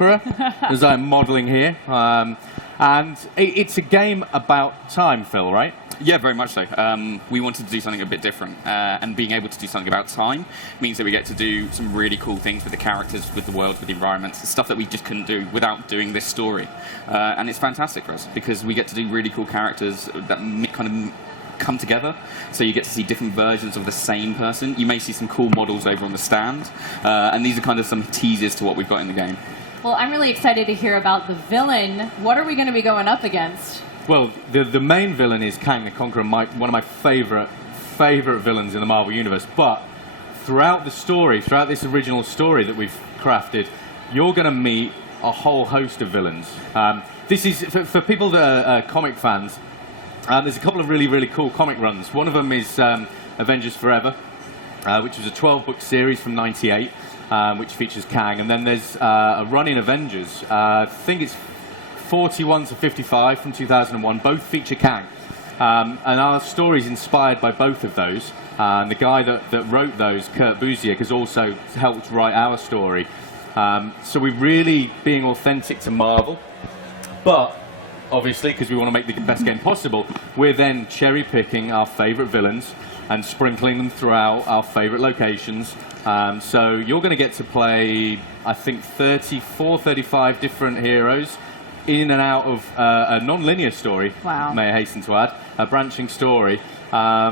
Conqueror, as I'm modeling here. And it's a game about time, Phil, right? Yeah, very much so. We wanted to do something a bit different, and being able to do something about time means that we get to do some really cool things with the characters, with the world, with the environments, stuff that we just couldn't do without doing this story. And it's fantastic for us, because we get to do really cool characters that kind of come together, so you get to see different versions of the same person. You may see some cool models over on the stand, and these are kind of some teasers to what we've got in the game. Well, I'm really excited to hear about the villain. What are we going to be going up against? Well, the main villain is Kang the Conqueror, one of my favorite villains in the Marvel Universe. But throughout the story, throughout this original story that we've crafted, you're going to meet a whole host of villains. This is, for people that are comic fans, there's a couple of really cool comic runs. One of them is Avengers Forever, which was a 12-book series from '98, which features Kang. And then there's a run in Avengers, I think it's 41 to 55 from 2001, both feature Kang. And our story is inspired by both of those. And the guy that wrote those, Kurt Busiek, has also helped write our story. So we're really being authentic to Marvel. But, obviously, because we want to make the best game possible, we're then cherry-picking our favourite villains and sprinkling them throughout our favourite locations. So you're going to get to play, I think, 34, 35 different heroes in and out of a non-linear story, wow. May I hasten to add, a branching story,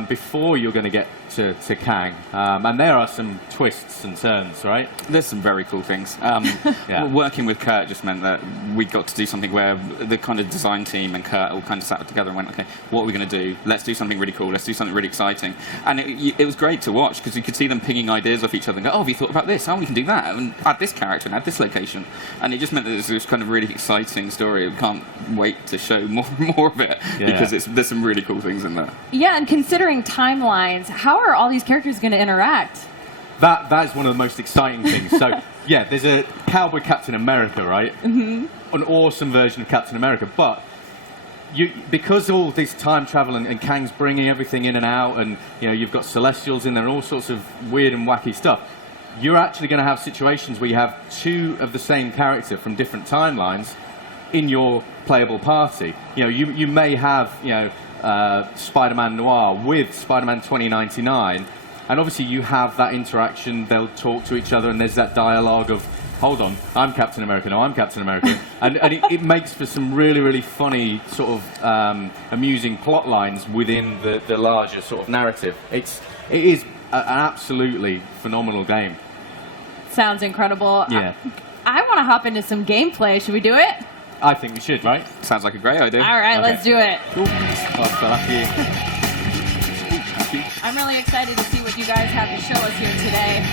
before you're going to get to Kang. And there are some twists and turns, right? There's some very cool things. Yeah. Working with Kurt just meant that we got to do something where the kind of design team and Kurt all kind of sat together and went, okay, what are we going to do? Let's do something really cool. Let's do something really exciting. And it was great to watch, because you could see them pinging ideas off each other and go, oh, have you thought about this? Oh, we can do that. And add this character and add this location. And it just meant that it was this kind of really exciting story. We can't wait to show more of it, because there's some really cool things in there. Yeah, and considering timelines, how are all these characters going to interact? That is one of the most exciting things. So, yeah, there's a cowboy Captain America, right? Mm-hmm. An awesome version of Captain America. But because all this time travel and Kang's bringing everything in and out, and you've got Celestials in there and all sorts of weird and wacky stuff, you're actually going to have situations where you have two of the same character from different timelines in your playable party. You may have Spider-Man Noir with Spider-Man 2099, and obviously you have that interaction. They'll talk to each other, and there's that dialogue of, hold on, I'm Captain America, no, I'm Captain America. and it makes for some really funny sort of amusing plot lines within the larger sort of narrative. It is an absolutely phenomenal game. Sounds incredible. Yeah. I want to hop into some gameplay. Should we do it? I think we should, right? Sounds like a great idea. All right, Okay. let's do it. Cool. Oh, so after you. Thank you. I'm really excited to see what you guys have to show us here today.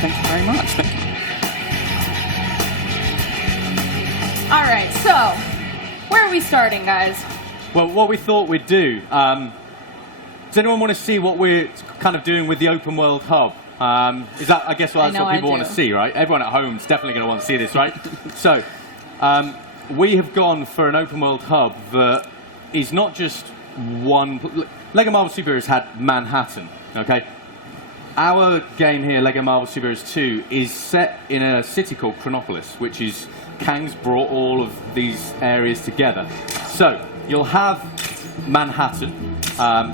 Thank you very much. Thank you. All right, so where are we starting, guys? Well, what we thought we'd do, does anyone want to see what we're kind of doing with the open world hub? Is that, I guess, that's what people want to see, right? Everyone at home is definitely going to want to see this, right? So, we have gone for an open world hub that is not just one. Lego Marvel Superheroes had Manhattan, okay? Our game here, Lego Marvel Superheroes 2, is set in a city called Chronopolis, which is Kang's brought all of these areas together. So, you'll have Manhattan.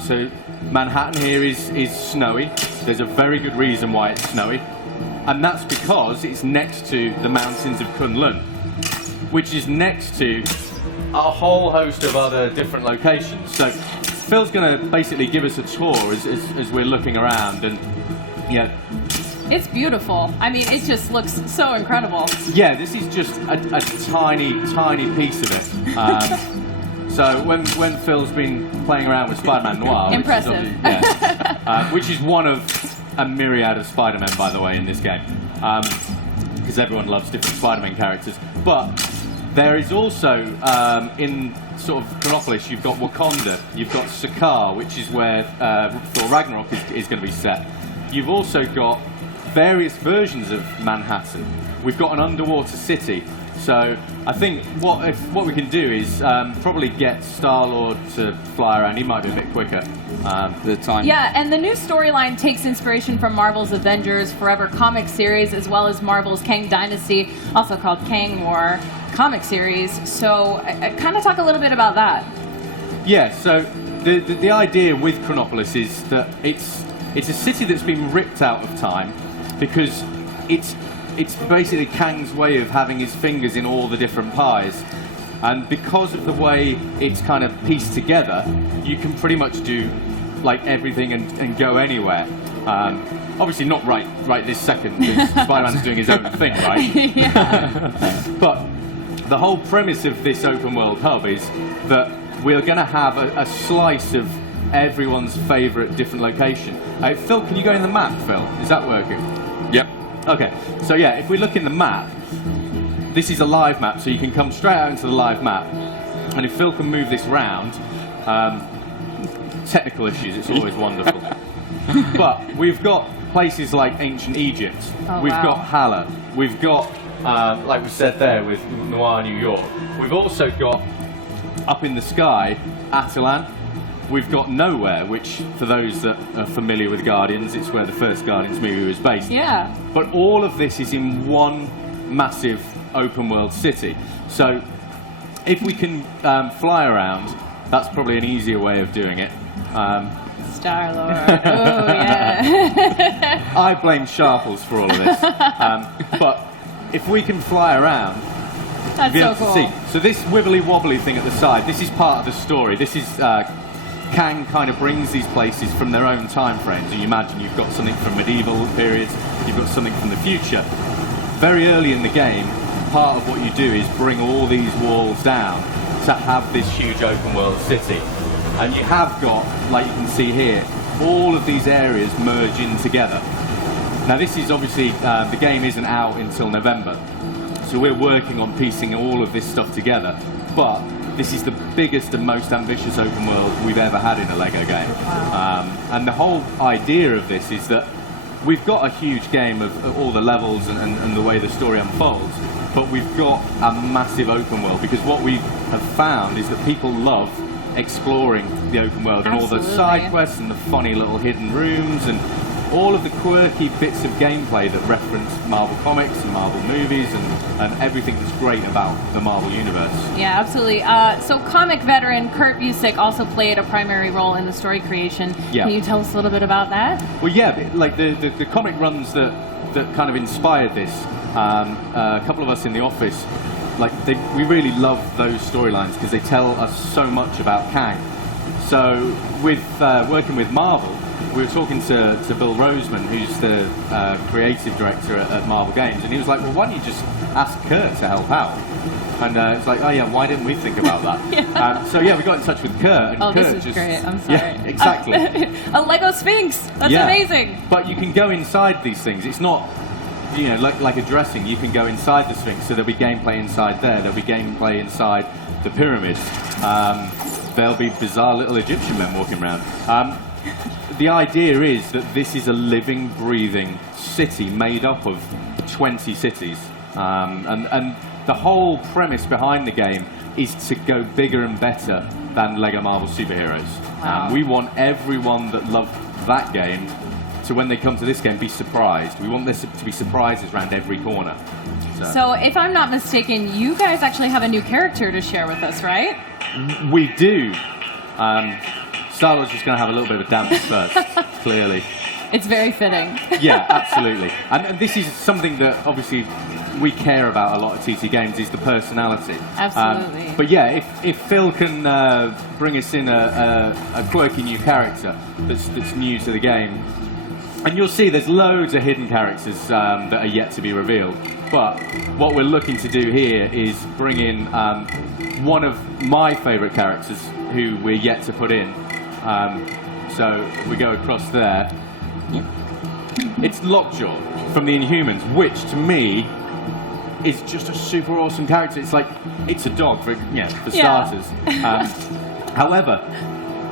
So Manhattan here is snowy. There's a very good reason why it's snowy. And that's because it's next to the mountains of Kunlun, which is next to a whole host of other different locations. So Phil's going to basically give us a tour as we're looking around. And yeah. It's beautiful. I mean, it just looks so incredible. Yeah, this is just a tiny piece of it. So when Phil's been playing around with Spider-Man Noir, impressive, which is one of a myriad of Spider-Men, by the way, in this game, because everyone loves different Spider-Man characters. But there is also, in sort of Chronopolis, you've got Wakanda, you've got Sakaar, which is where Thor Ragnarok is going to be set. You've also got various versions of Manhattan. We've got an underwater city. So I think what we can do is probably get Star-Lord to fly around. He might be a bit quicker. The time. Yeah, and the new storyline takes inspiration from Marvel's Avengers Forever comic series, as well as Marvel's Kang Dynasty, also called Kang War comic series. So kind of talk a little bit about that. Yeah, so the idea with Chronopolis is that it's a city that's been ripped out of time because it's basically Kang's way of having his fingers in all the different pies. And because of the way it's kind of pieced together, you can pretty much do like everything and go anywhere. Obviously not right this second, because Spider-Man's doing his own thing, right? Yeah. But the whole premise of this open world hub is that we're going to have a slice of everyone's favourite different location. Phil, can you go in the map, Phil? Is that working? Yep. Okay, so yeah, if we look in the map, this is a live map, so you can come straight out into the live map. And if Phil can move this round, technical issues, it's always wonderful. But we've got places like ancient Egypt, we've got Hala, we've got, like we said there, with Noir, New York. We've also got, up in the sky, Atalan. We've got Nowhere, which, for those that are familiar with Guardians, it's where the first Guardians movie was based. Yeah. But all of this is in one massive open world city. So if we can fly around, that's probably an easier way of doing it. Star-Lord. Oh, yeah. I blame Sharples for all of this. But if we can fly around, That's be so able to cool. see. So this wibbly wobbly thing at the side, this is part of the story. This is Kang kind of brings these places from their own time frames. You imagine you've got something from medieval periods, you've got something from the future. Very early in the game, part of what you do is bring all these walls down to have this huge open world city. And you have got, like you can see here, all of these areas merge in together. Now this is obviously, the game isn't out until November. So we're working on piecing all of this stuff together. But this is the biggest and most ambitious open world we've ever had in a LEGO game. And the whole idea of this is that we've got a huge game of all the levels and the way the story unfolds, but we've got a massive open world, because what we have found is that people love exploring the open world and all the side quests and the funny little hidden rooms and all of the quirky bits of gameplay that reference Marvel comics and Marvel movies and everything that's great about the Marvel universe. Yeah, absolutely. So comic veteran Kurt Busiek also played a primary role in the story creation. Yeah. Can you tell us a little bit about that? Well, yeah, like the comic runs that kind of inspired this, a couple of us in the office, we really love those storylines because they tell us so much about Kang. So with working with Marvel, we were talking to Bill Roseman, who's the creative director at Marvel Games, and he was like, well, why don't you just ask Kurt to help out? And it's like, oh yeah, why didn't we think about that? Yeah. So yeah, we got in touch with Kurt, and Oh, Kurt this is just... great. I'm sorry. Yeah, exactly. A Lego Sphinx. That's amazing. But you can go inside these things. It's not, like a dressing. You can go inside the Sphinx, so there'll be gameplay inside there. There'll be gameplay inside the pyramids. There'll be bizarre little Egyptian men walking around. The idea is that this is a living, breathing city made up of 20 cities. And the whole premise behind the game is to go bigger and better than LEGO Marvel Superheroes. Wow. We want everyone that loved that game to, when they come to this game, be surprised. We want this to be surprises around every corner. So if I'm not mistaken, you guys actually have a new character to share with us, right? We do. Star-Lord's just going to have a little bit of a dance first, clearly. It's very fitting. Yeah, absolutely. And this is something that obviously we care about a lot at TT Games, is the personality. Absolutely. But yeah, if Phil can bring us in a quirky new character that's new to the game, and you'll see there's loads of hidden characters that are yet to be revealed. But what we're looking to do here is bring in one of my favourite characters who we're yet to put in. So if we go across there, it's Lockjaw from the Inhumans, which to me is just a super awesome character. It's like, it's a dog for starters. However,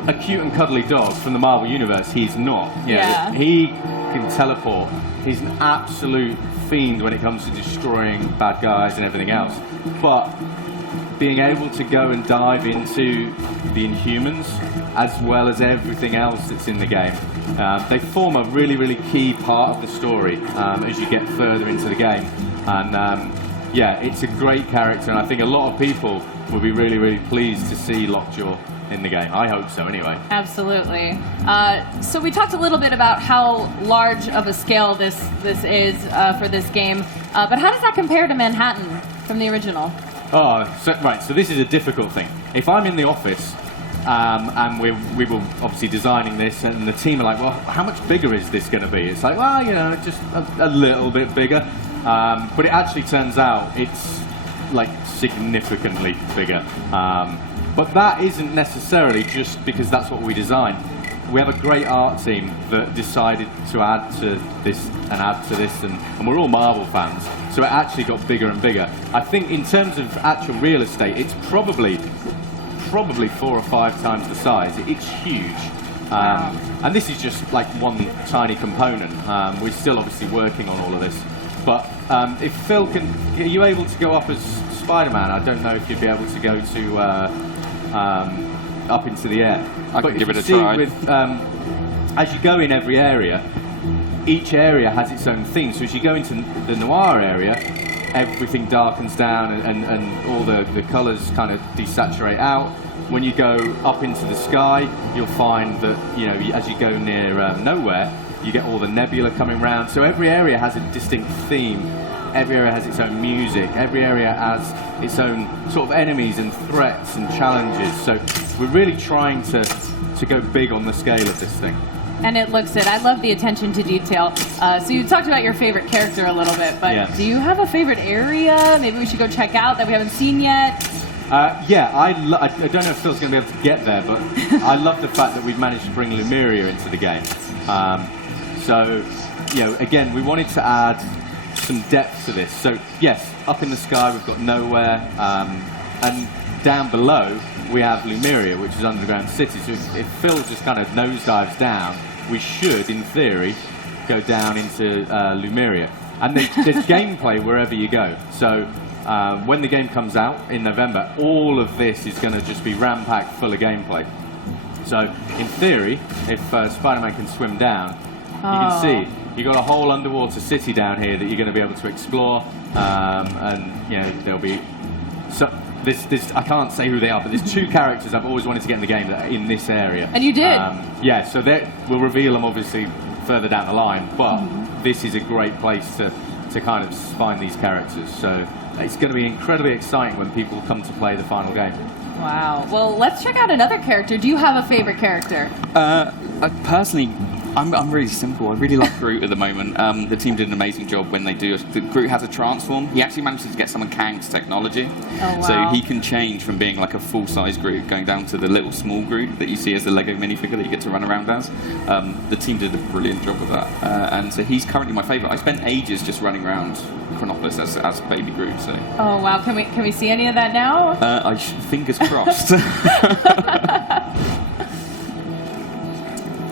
a cute and cuddly dog from the Marvel Universe, he's not. Yeah. He can teleport He's an absolute fiend when it comes to destroying bad guys and everything else. But being able to go and dive into the Inhumans, as well as everything else that's in the game, they form a really, really key part of the story as you get further into the game. And yeah, it's a great character, and I think a lot of people will be really, really pleased to see Lockjaw in the game. I hope so, anyway. Absolutely. So we talked a little bit about how large of a scale this is for this game, but how does that compare to Manhattan from the original? Oh, so this is a difficult thing. If I'm in the office and we were obviously designing this, and the team are like, well, how much bigger is this going to be? It's like, well, you know, just a little bit bigger. But it actually turns out it's like significantly bigger. But that isn't necessarily just because that's what we designed. We have a great art team that decided to add to this and add to this, and we're all Marvel fans, so it actually got bigger and bigger. I think in terms of actual real estate, it's probably 4 or 5 times the size. It's huge. Wow. And this is just like one tiny component. We're still obviously working on all of this. But if Phil are you able to go up as Spider-Man? I don't know if you'd be able to go to up into the air. I can give it a try. As you go in every area, each area has its own theme. So as you go into the noir area, everything darkens down and all the colours kind of desaturate out. When you go up into the sky, you'll find that, you know, as you go near nowhere, you get all the nebula coming around. So every area has a distinct theme. Every area has its own music. Every area has its own sort of enemies and threats and challenges. So we're really trying to go big on the scale of this thing. And it looks it. I love the attention to detail. So you talked about your favorite character a little bit, but Yeah. do you have a favorite area maybe we should go check out that we haven't seen yet? Yeah, I don't know if Phil's going to be able to get there, but I love the fact that we've managed to bring Lumeria into the game. So, you know, again, we wanted to add some depth to this. So, yes, up in the sky we've got Nowhere, and down below we have Lumeria, which is underground city. So if Phil just kind of nosedives down, we should, in theory, go down into Lumeria. And there's gameplay wherever you go. So when the game comes out in November, all of this is going to just be ram-packed full of gameplay. So in theory, if Spider-Man can swim down, you can see you've got a whole underwater city down here that you're going to be able to explore, and you know there'll be this I can't say who they are, but there's 2 characters I've always wanted to get in the game that are in this area. And you did. Yeah, so we'll reveal them obviously further down the line, but this is a great place to kind of find these characters. So it's going to be incredibly exciting when people come to play the final game. Wow. Well, let's check out another character. Do you have a favorite character? Personally, I'm really simple. I really like Groot at the moment. The team did an amazing job when they do. Groot has a transform. He actually manages to get some of Kang's technology. Oh, wow. So he can change from being like a full-size Groot, going down to the little small Groot that you see as the Lego minifigure that you get to run around as. The team did a brilliant job with that. And so he's currently my favourite. I spent ages just running around Chronopolis as baby Groot. So. Oh, wow. Can we see any of that now? Fingers crossed.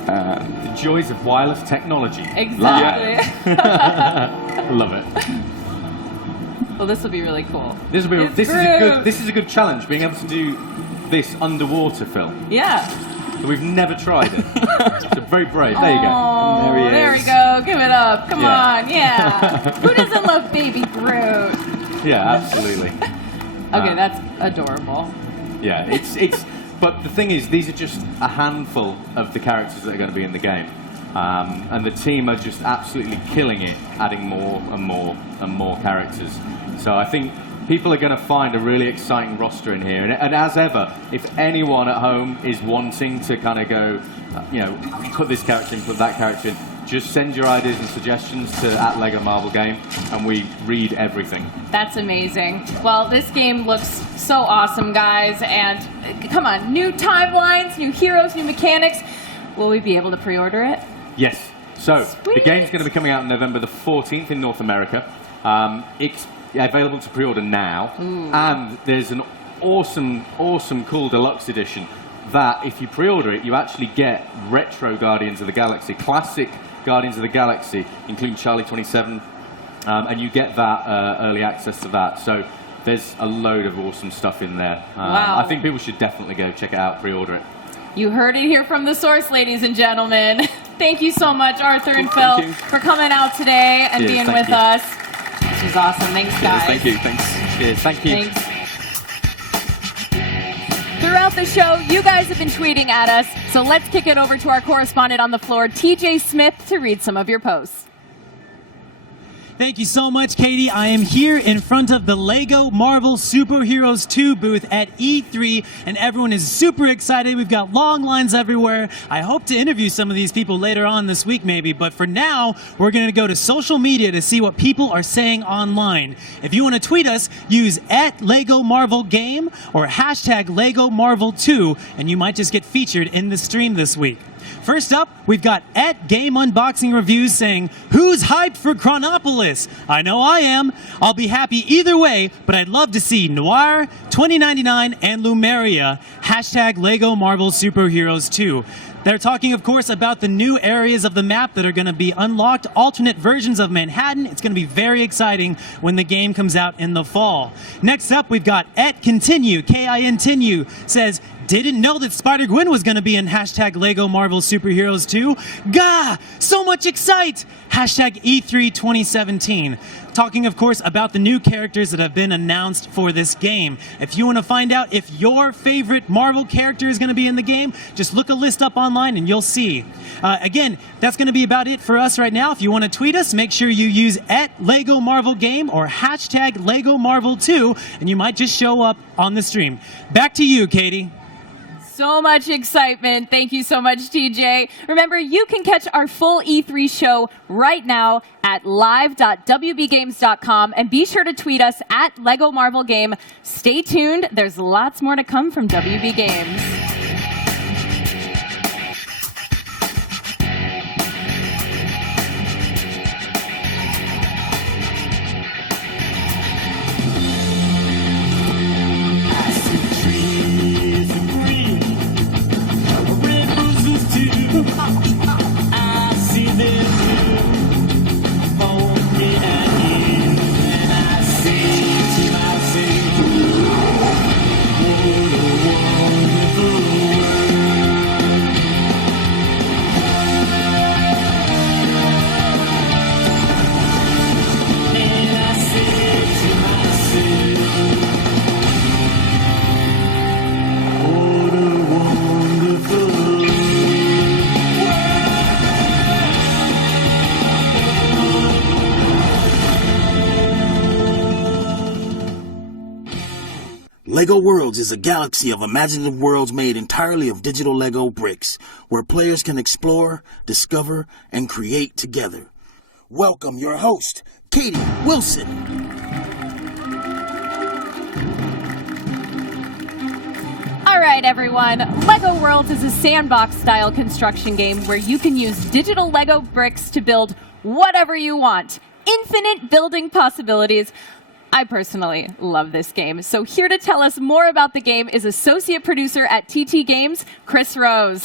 The joys of wireless technology. Exactly. Love it. Well, this will be really cool. This is a good challenge, being able to do this underwater, Phil. Yeah. So we've never tried it. So very brave. There you go. Oh, There he there is. we go. Give it up. Come Yeah. on. Yeah. Who doesn't love baby Groot? Yeah, absolutely. Okay, that's adorable. Yeah, it's. But the thing is, these are just a handful of the characters that are going to be in the game, and the team are just absolutely killing it, adding more and more and more characters. So I think people are going to find a really exciting roster in here. And as ever, if anyone at home is wanting to kind of go, you know, put this character in, put that character in, just send your ideas and suggestions to @LegoMarvelGame, and we read everything. That's amazing. Well, this game looks so awesome, guys. And come on, new timelines, new heroes, new mechanics. Will we be able to pre-order it? Yes. So Sweet. the game's going to be coming out on November the 14th in North America. It's available to pre-order now, and there's an awesome, cool deluxe edition that if you pre-order it, you actually get Retro Guardians of the Galaxy, classic Guardians of the Galaxy, including Charlie 27, and you get that early access to that. So there's a load of awesome stuff in there. Wow. I think people should definitely go check it out, pre-order it. You heard it here from the source, ladies and gentlemen. Thank you so much, Arthur and Phil, for coming out today and being with us. This was awesome. Thanks, guys. Thank you. Thanks. Cheers. Thank you. Thanks. Throughout the show, you guys have been tweeting at us, so let's kick it over to our correspondent on the floor, TJ Smith, to read some of your posts. Thank you so much, Katie. I am here in front of the LEGO Marvel Superheroes 2 booth at E3, and everyone is super excited. We've got long lines everywhere. I hope to interview some of these people later on this week, maybe, but for now, we're going to go to social media to see what people are saying online. If you want to tweet us, use @LEGOMarvelGame or #LEGOMarvel2, and you might just get featured in the stream this week. First up, we've got @GameUnboxingReviews saying, "Who's hyped for Chronopolis? I know I am. I'll be happy either way, but I'd love to see Noir, 2099, and Lumeria. #LEGO Marvel Superheroes 2. They're talking, of course, about the new areas of the map that are going to be unlocked, alternate versions of Manhattan. It's going to be very exciting when the game comes out in the fall. Next up, we've got @Continue, KINTinue, says, "Didn't know that Spider-Gwen was going to be in #LEGO Marvel Superheroes 2. Gah! So much excite! #E3 2017. Talking, of course, about the new characters that have been announced for this game. If you want to find out if your favorite Marvel character is going to be in the game, just look a list up online and you'll see. Again, that's going to be about it for us right now. If you want to tweet us, make sure you use @LEGOMarvelGame or #LEGOMarvel2, and you might just show up on the stream. Back to you, Katie. So much excitement. Thank you so much, TJ. Remember, you can catch our full E3 show right now at live.wbgames.com, and be sure to tweet us @LEGOMarvelGame. Stay tuned. There's lots more to come from WB Games. LEGO Worlds is a galaxy of imaginative worlds made entirely of digital LEGO bricks, where players can explore, discover, and create together. Welcome your host, Katie Wilson. All right, everyone. LEGO Worlds is a sandbox-style construction game where you can use digital LEGO bricks to build whatever you want. Infinite building possibilities. I personally love this game. So here to tell us more about the game is associate producer at TT Games, Chris Rose.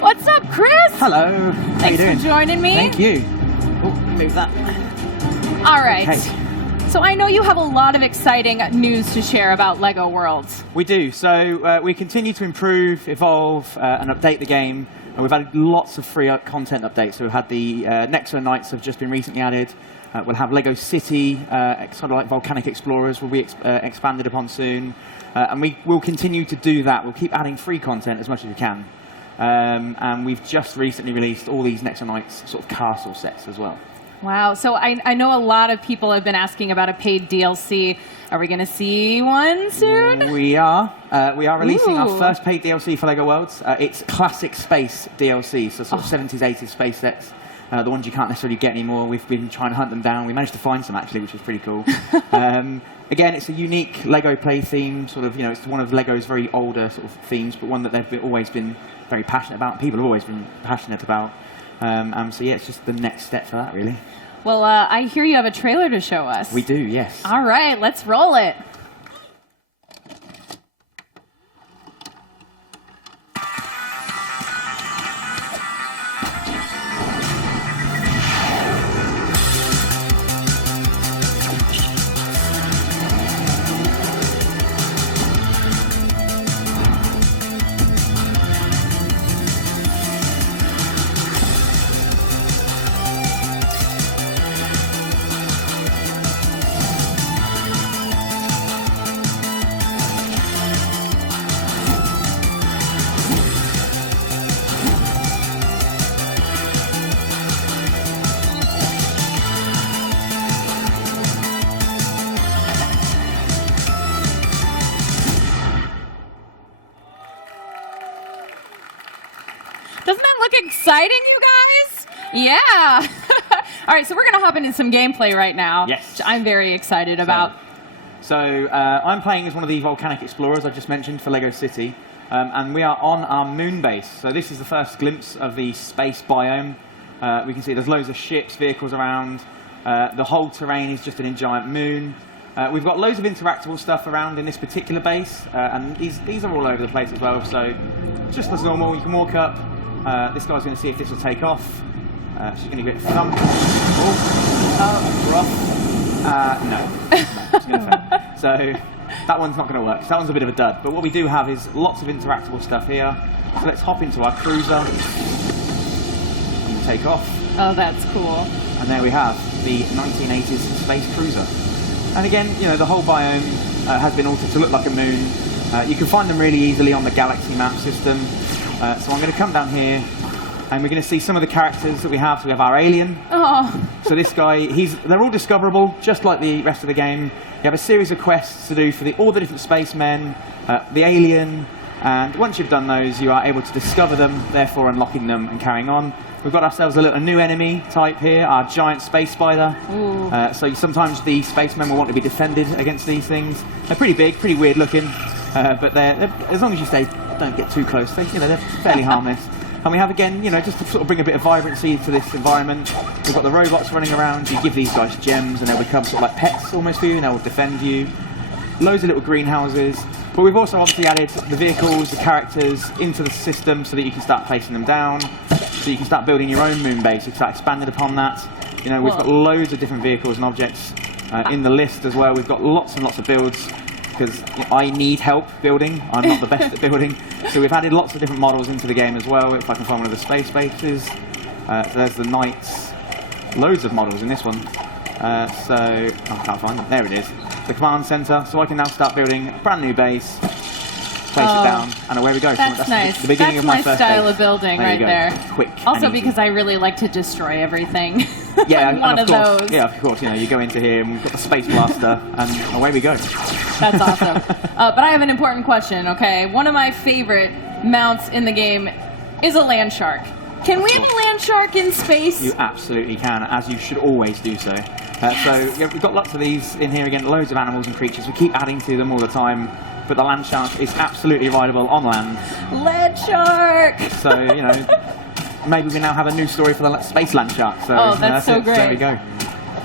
What's up, Chris? Hello. How Thanks you doing? for joining me. Thank you. Oh, move that. All right. Okay. So I know you have a lot of exciting news to share about LEGO Worlds. We do. So we continue to improve, evolve, and update the game. And we've had lots of free content updates. So we've had the Nexo Nights have just been recently added. We'll have LEGO City, sort of like Volcanic Explorers, will be expanded upon soon. And we will continue to do that. We'll keep adding free content as much as we can. And we've just recently released all these Nexo Nights sort of castle sets as well. Wow. So I know a lot of people have been asking about a paid DLC. Are we going to see one soon? We are releasing our Ooh. first paid DLC for LEGO Worlds. It's classic space DLC, so sort of 70s, 80s space sets. The ones you can't necessarily get anymore. We've been trying to hunt them down. We managed to find some, actually, which was pretty cool. Again, it's a unique LEGO play theme. Sort of, it's one of LEGO's very older sort of themes, but one that they've always been very passionate about. People have always been passionate about. So yeah, it's just the next step for that, really. Well, I hear you have a trailer to show us. We do, yes. All right, let's roll it. exciting, you guys? Yeah. All right, so we're going to hop into some gameplay right now. Yes. Which I'm very excited about. So I'm playing as one of the volcanic explorers I've just mentioned for LEGO City. And we are on our moon base. So this is the first glimpse of the space biome. We can see there's loads of ships, vehicles around. The whole terrain is just a giant moon. We've got loads of interactable stuff around in this particular base, and these are all over the place as well, so just as normal, you can walk up. This guy's going to see if this will take off. She's going to give it a thump. Oh, rough. No, it's going to fail. So that one's not going to work, so that one's a bit of a dud. But what we do have is lots of interactable stuff here. So let's hop into our cruiser and we'll take off. Oh, that's cool. And there we have the 1980s space cruiser. And again, you know, the whole biome has been altered to look like a moon. You can find them really easily on the galaxy map system. So I'm going to come down here, and we're going to see some of the characters that we have. So we have our alien. Oh. So this guy, they're all discoverable, just like the rest of the game. You have a series of quests to do for all the different spacemen, the alien, and once you've done those, you are able to discover them, therefore unlocking them and carrying on. We've got ourselves a new enemy type here, our giant space spider. So sometimes the spacemen will want to be defended against these things. They're pretty big, pretty weird looking, but they're as long as you don't get too close, they're fairly harmless. And we have, again, just to sort of bring a bit of vibrancy to this environment, we've got the robots running around. You give these guys gems and they'll become sort of like pets almost for you, and they'll defend you. Loads of little greenhouses. But we've also obviously added the vehicles, the characters into the system so that you can start placing them down. So you can start building your own moon base. You can start expanding upon that. We've got loads of different vehicles and objects in the list as well. We've got lots and lots of builds because I need help building. I'm not the best at building. So we've added lots of different models into the game as well. If I can find one of the space bases. So there's the Knights. Loads of models in this one. So I can't find them. There it is. The command center. So I can now start building a brand new base. Place it down, and away we go. That's nice. The beginning of my first style day. of building right there. Quick. Also, and easy. because I really like to destroy everything. Yeah, one and of those. Yeah, of course. You go into here, and we've got the space blaster, and away we go. That's awesome. But I have an important question. Okay, one of my favorite mounts in the game is a land shark. Can we have a land shark in space? You absolutely can, as you should always do so. So yeah, we've got lots of these in here again. Loads of animals and creatures. We keep adding to them all the time. But the land shark is absolutely rideable on land. Land shark! So, maybe we now have a new story for the space land shark. So, that's so great. There we go.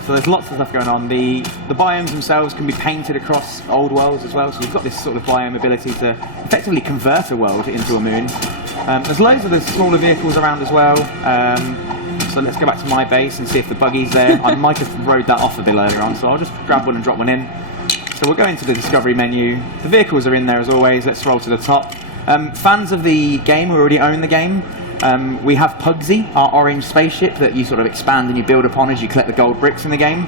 So there's lots of stuff going on. The biomes themselves can be painted across old worlds as well. So you've got this sort of biome ability to effectively convert a world into a moon. There's loads of the smaller vehicles around as well. So let's go back to my base and see if the buggy's there. I might have rode that off a bit earlier on, so I'll just grab one and drop one in. So we'll go into the discovery menu. The vehicles are in there as always. Let's scroll to the top. Fans of the game who already own the game, we have Pugsy, our orange spaceship that you sort of expand and you build upon as you collect the gold bricks in the game.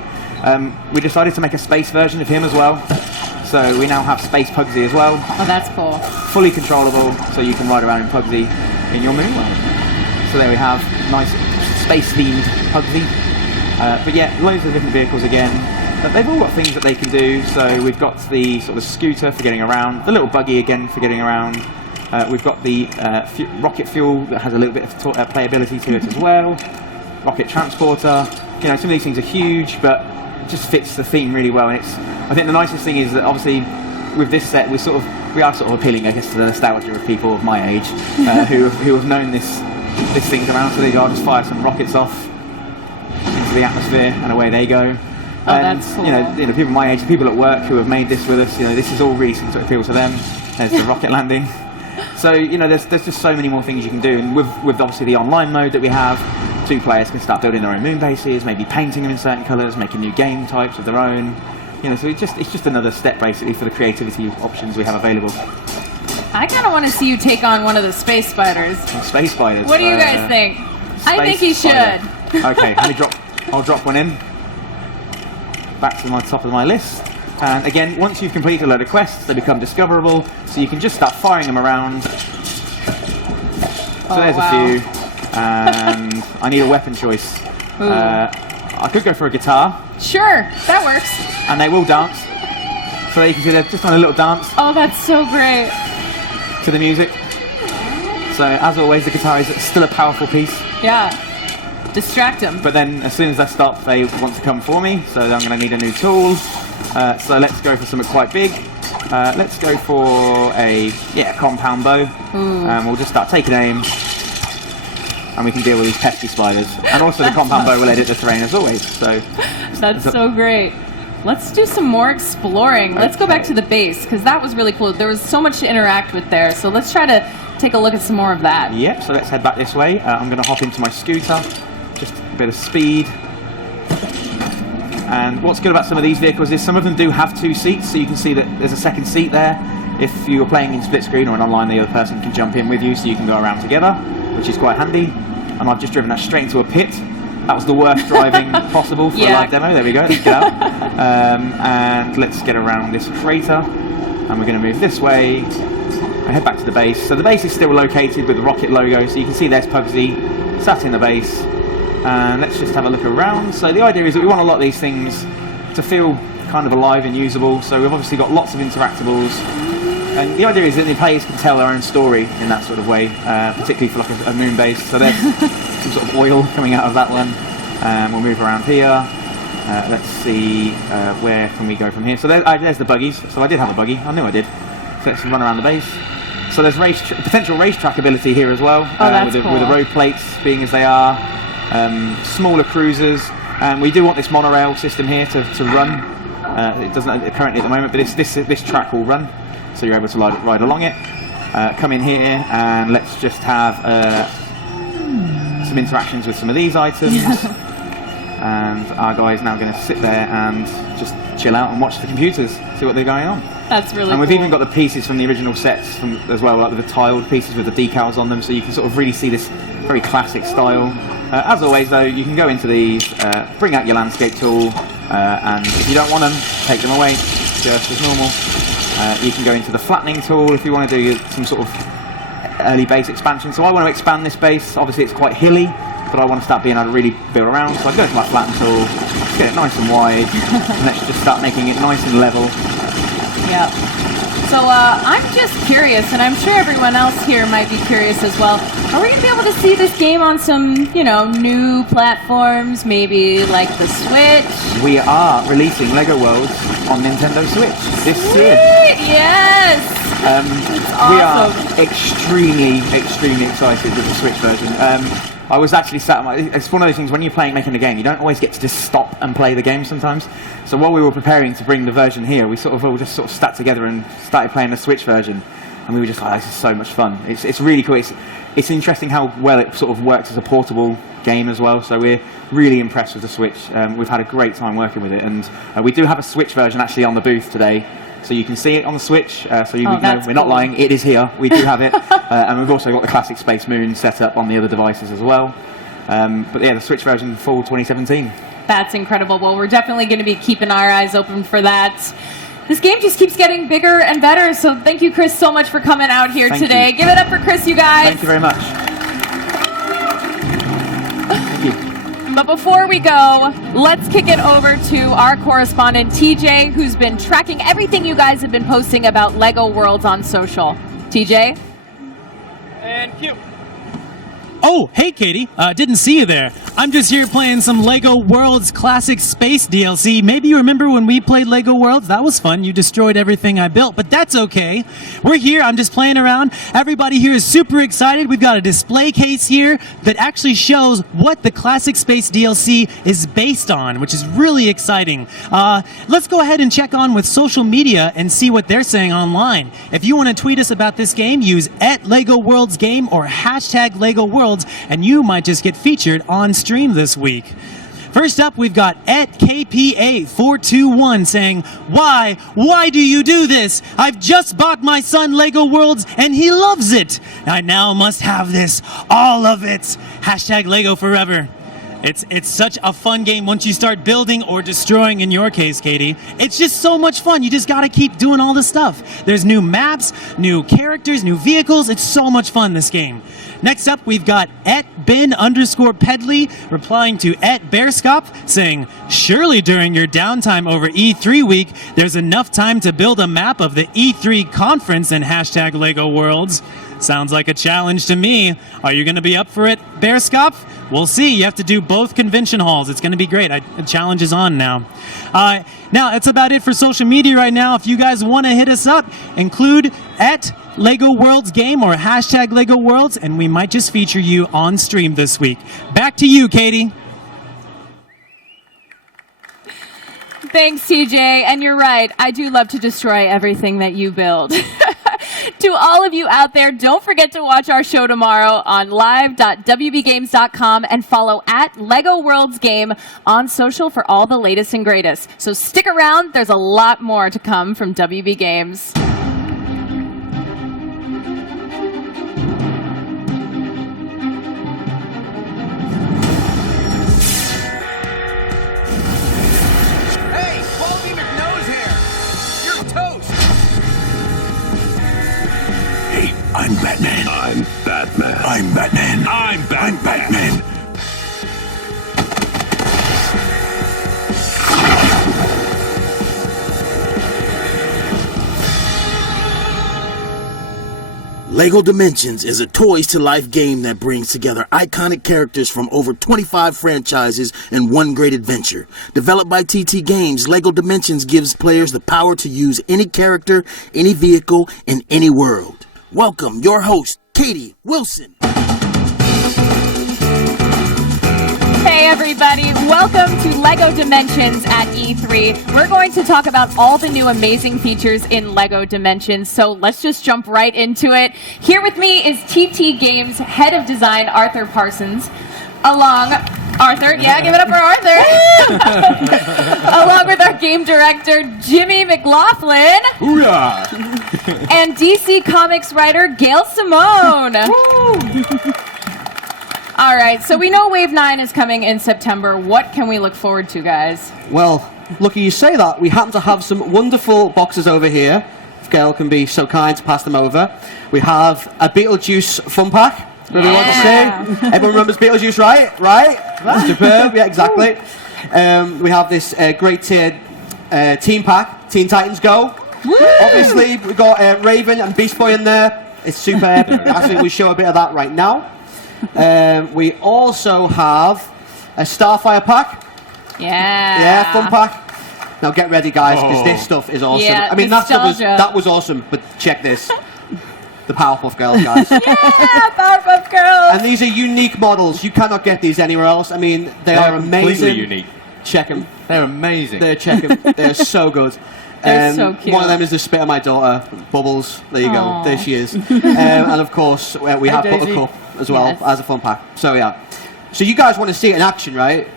We decided to make a space version of him as well. So we now have Space Pugsy as well. Oh, that's cool. Fully controllable, so you can ride around in Pugsy in your moon world. So there we have nice space-themed Pugsy. But yeah, loads of different vehicles again. But they've all got things that they can do. So we've got the sort of scooter for getting around, the little buggy again for getting around. We've got the rocket fuel that has a little bit of playability to it as well. Rocket transporter. Some of these things are huge, but it just fits the theme really well. And I think the nicest thing is that obviously with this set, we are sort of appealing, I guess, to the nostalgia of people of my age who have known this thing's around. So there you go. I'll just fire some rockets off into the atmosphere, and away they go. Oh, And that's cool. people my age, people at work who have made this with us, this is all really something that appeals to them. There's the rocket landing. So there's just so many more things you can do, and with obviously the online mode that we have, 2 players can start building their own moon bases, maybe painting them in certain colours, making new game types of their own. So it's just another step basically for the creativity options we have available. I kind of want to see you take on one of the space spiders. Space spiders. What do you guys think? I think he should. Okay, I'll drop one in. Back to the top of my list. And again, once you've completed a load of quests, they become discoverable, so you can just start firing them around. So there's a few. And I need a weapon choice. I could go for a guitar. Sure, that works. And they will dance. So there you can see they're just on a little dance Oh, that's so great. to the music. So as always, the guitar is still a powerful piece. Yeah. Distract them. But then as soon as I stop, they want to come for me. So I'm going to need a new tool. So let's go for something quite big. Let's go for a compound bow. We'll just start taking aim. And we can deal with these pesky spiders. And also the compound bow will edit the terrain as always. So That's so great. Let's do some more exploring. Let's go back to the base, because that was really cool. There was so much to interact with there. So let's try to take a look at some more of that. Yep, so let's head back this way. I'm going to hop into my scooter. Just a bit of speed. And what's good about some of these vehicles is some of them do have 2 seats, so you can see that there's a second seat there. If you're playing in split screen or in online, the other person can jump in with you, so you can go around together, which is quite handy. And I've just driven that straight into a pit. That was the worst driving possible for a live demo. There we go, let's get out. And let's get around this crater. And we're going to move this way. And head back to the base. So the base is still located with the rocket logo, so you can see there's Pugsy sat in the base. And let's just have a look around. So the idea is that we want a lot of these things to feel kind of alive and usable. So we've obviously got lots of interactables. And the idea is that the players can tell their own story in that sort of way, particularly for like a moon base. So there's some sort of oil coming out of that one. We'll move around here. Let's see, where can we go from here? So there's the buggies. So I did have a buggy. I knew I did. So let's run around the base. So there's potential racetrack ability here as well, with the road plates being as they are. Smaller cruisers. And we do want this monorail system here to run. It doesn't currently at the moment, but this track will run. So you're able to ride along it. Come in here and let's just have some interactions with some of these items. And our guy is now going to sit there and just chill out and watch the computers, see what they're going on. That's really cool. And we've cool. even got the pieces from the original sets as well, like the tiled pieces with the decals on them, so you can sort of really see this very classic style. As always though, you can go into these, bring out your landscape tool, and if you don't want them, take them away, just as normal. You can go into the flattening tool if you want to do some sort of early base expansion. So I want to expand this base. Obviously it's quite hilly, but I want to start being able to really build around. So I go to my flatten tool, let's get it nice and wide, and let's just start making it nice and level. Yeah. So I'm just curious, and I'm sure everyone else here might be curious as well. Are we going to be able to see this game on some, new platforms, maybe like the Switch? We are releasing LEGO Worlds on Nintendo Switch this year. Yes! We are extremely, extremely excited with the Switch version. I was actually it's one of those things when you're making a game, you don't always get to just stop and play the game sometimes. So while we were preparing to bring the version here, we all just sat together and started playing the Switch version. And we were just like, this is so much fun. It's really cool. It's interesting how well it sort of works as a portable game as well. So we're really impressed with the Switch. We've had a great time working with it. And we do have a Switch version actually on the booth today. So you can see it on the Switch, so you know we're not lying, it is here, we do have it. And we've also got the classic Space Moon set up on the other devices as well. But yeah, the Switch version, fall 2017. That's incredible. Well, we're definitely going to be keeping our eyes open for that. This game just keeps getting bigger and better, so thank you, Chris, so much for coming out here today. Give it up for Chris, you guys. Thank you very much. Thank you. But before we go, let's kick it over to our correspondent, TJ, who's been tracking everything you guys have been posting about LEGO Worlds on social. TJ? And cue. Oh, hey, Katie. Didn't see you there. I'm just here playing some LEGO Worlds Classic Space DLC. Maybe you remember when we played LEGO Worlds? That was fun. You destroyed everything I built, but that's okay. We're here. I'm just playing around. Everybody here is super excited. We've got a display case here that actually shows what the Classic Space DLC is based on, which is really exciting. Let's go ahead and check on with social media and see what they're saying online. If you want to tweet us about this game, use @LEGOWorldsGame or #LEGOWorlds, and you might just get featured on stream this week. First up, we've got @KPA421 saying, Why do you do this? I've just bought my son LEGO Worlds and he loves it. I now must have this, all of it. #LEGO forever. It's such a fun game once you start building or destroying, in your case, Katie. It's just so much fun. You just got to keep doing all this stuff. There's new maps, new characters, new vehicles. It's so much fun, this game. Next up, we've got @bin_Pedley replying to @Bearscop saying, surely during your downtime over E3 week, there's enough time to build a map of the E3 conference in #LEGO Worlds. Sounds like a challenge to me. Are you going to be up for it, Bearscop? We'll see. You have to do both convention halls. It's going to be great. The challenge is on now. Now, that's about it for social media right now. If you guys want to hit us up, include @LEGO Worlds Game or #LEGO Worlds, and we might just feature you on stream this week. Back to you, Katie. Thanks, TJ. And you're right. I do love to destroy everything that you build. To all of you out there, don't forget to watch our show tomorrow on live.wbgames.com and follow @LEGO Worlds Game on social for all the latest and greatest. So stick around. There's a lot more to come from WB Games. I'm Batman. I'm Batman. I'm Batman. I'm Batman. I'm Batman. LEGO Dimensions is a toys-to-life game that brings together iconic characters from over 25 franchises in one great adventure. Developed by TT Games, LEGO Dimensions gives players the power to use any character, any vehicle, in any world. Welcome, your host, Katie Wilson. Hey everybody, welcome to LEGO Dimensions at E3. We're going to talk about all the new amazing features in LEGO Dimensions, so let's just jump right into it. Here with me is TT Games Head of Design, Arthur Parsons, Arthur, give it up for Arthur! Along with our game director, Jimmy McLaughlin. Hoorah! And DC Comics writer, Gail Simone. All right, so we know Wave 9 is coming in September. What can we look forward to, guys? Well, lucky you say that. We happen to have some wonderful boxes over here. If Gail can be so kind to pass them over. We have a Beetlejuice fun pack. What do you want to say? Everyone remembers Beetlejuice, right? Right? Superb, yeah, exactly. We have this great tiered team pack, Teen Titans Go. Woo! Obviously, we've got Raven and Beast Boy in there. It's superb. Actually, we'll show a bit of that right now. We also have a Starfire pack. Yeah, fun pack. Now get ready, guys, because this stuff is awesome. Yeah, I mean, that was awesome, but check this. The Powerpuff Girls, guys. Yeah, Powerpuff Girls. And these are unique models. You cannot get these anywhere else. I mean, they are amazing. Completely unique. Check them. They're amazing. They're so good. They're so cute. One of them is the spit of my daughter, Bubbles. There you go. There she is. And of course, we have Daisy. Buttercup as well Yes. as a fun pack. So yeah. So you guys want to see it in action, right?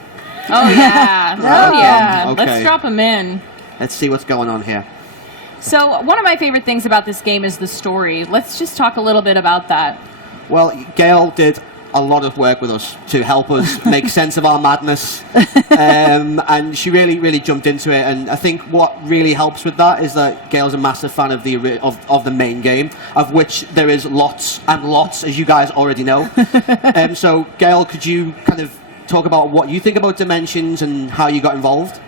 Oh yeah. Okay. Let's drop them in. Let's see what's going on here. So one of my favorite things about this game is the story. Let's just talk a little bit about that. Well, Gail did a lot of work with us to help us make sense of our madness. And she really, really jumped into it. And I think what really helps with that is that Gail's a massive fan of the main game, of which there is lots and lots, as you guys already know. So, Gail, could you kind of talk about what you think about Dimensions and how you got involved?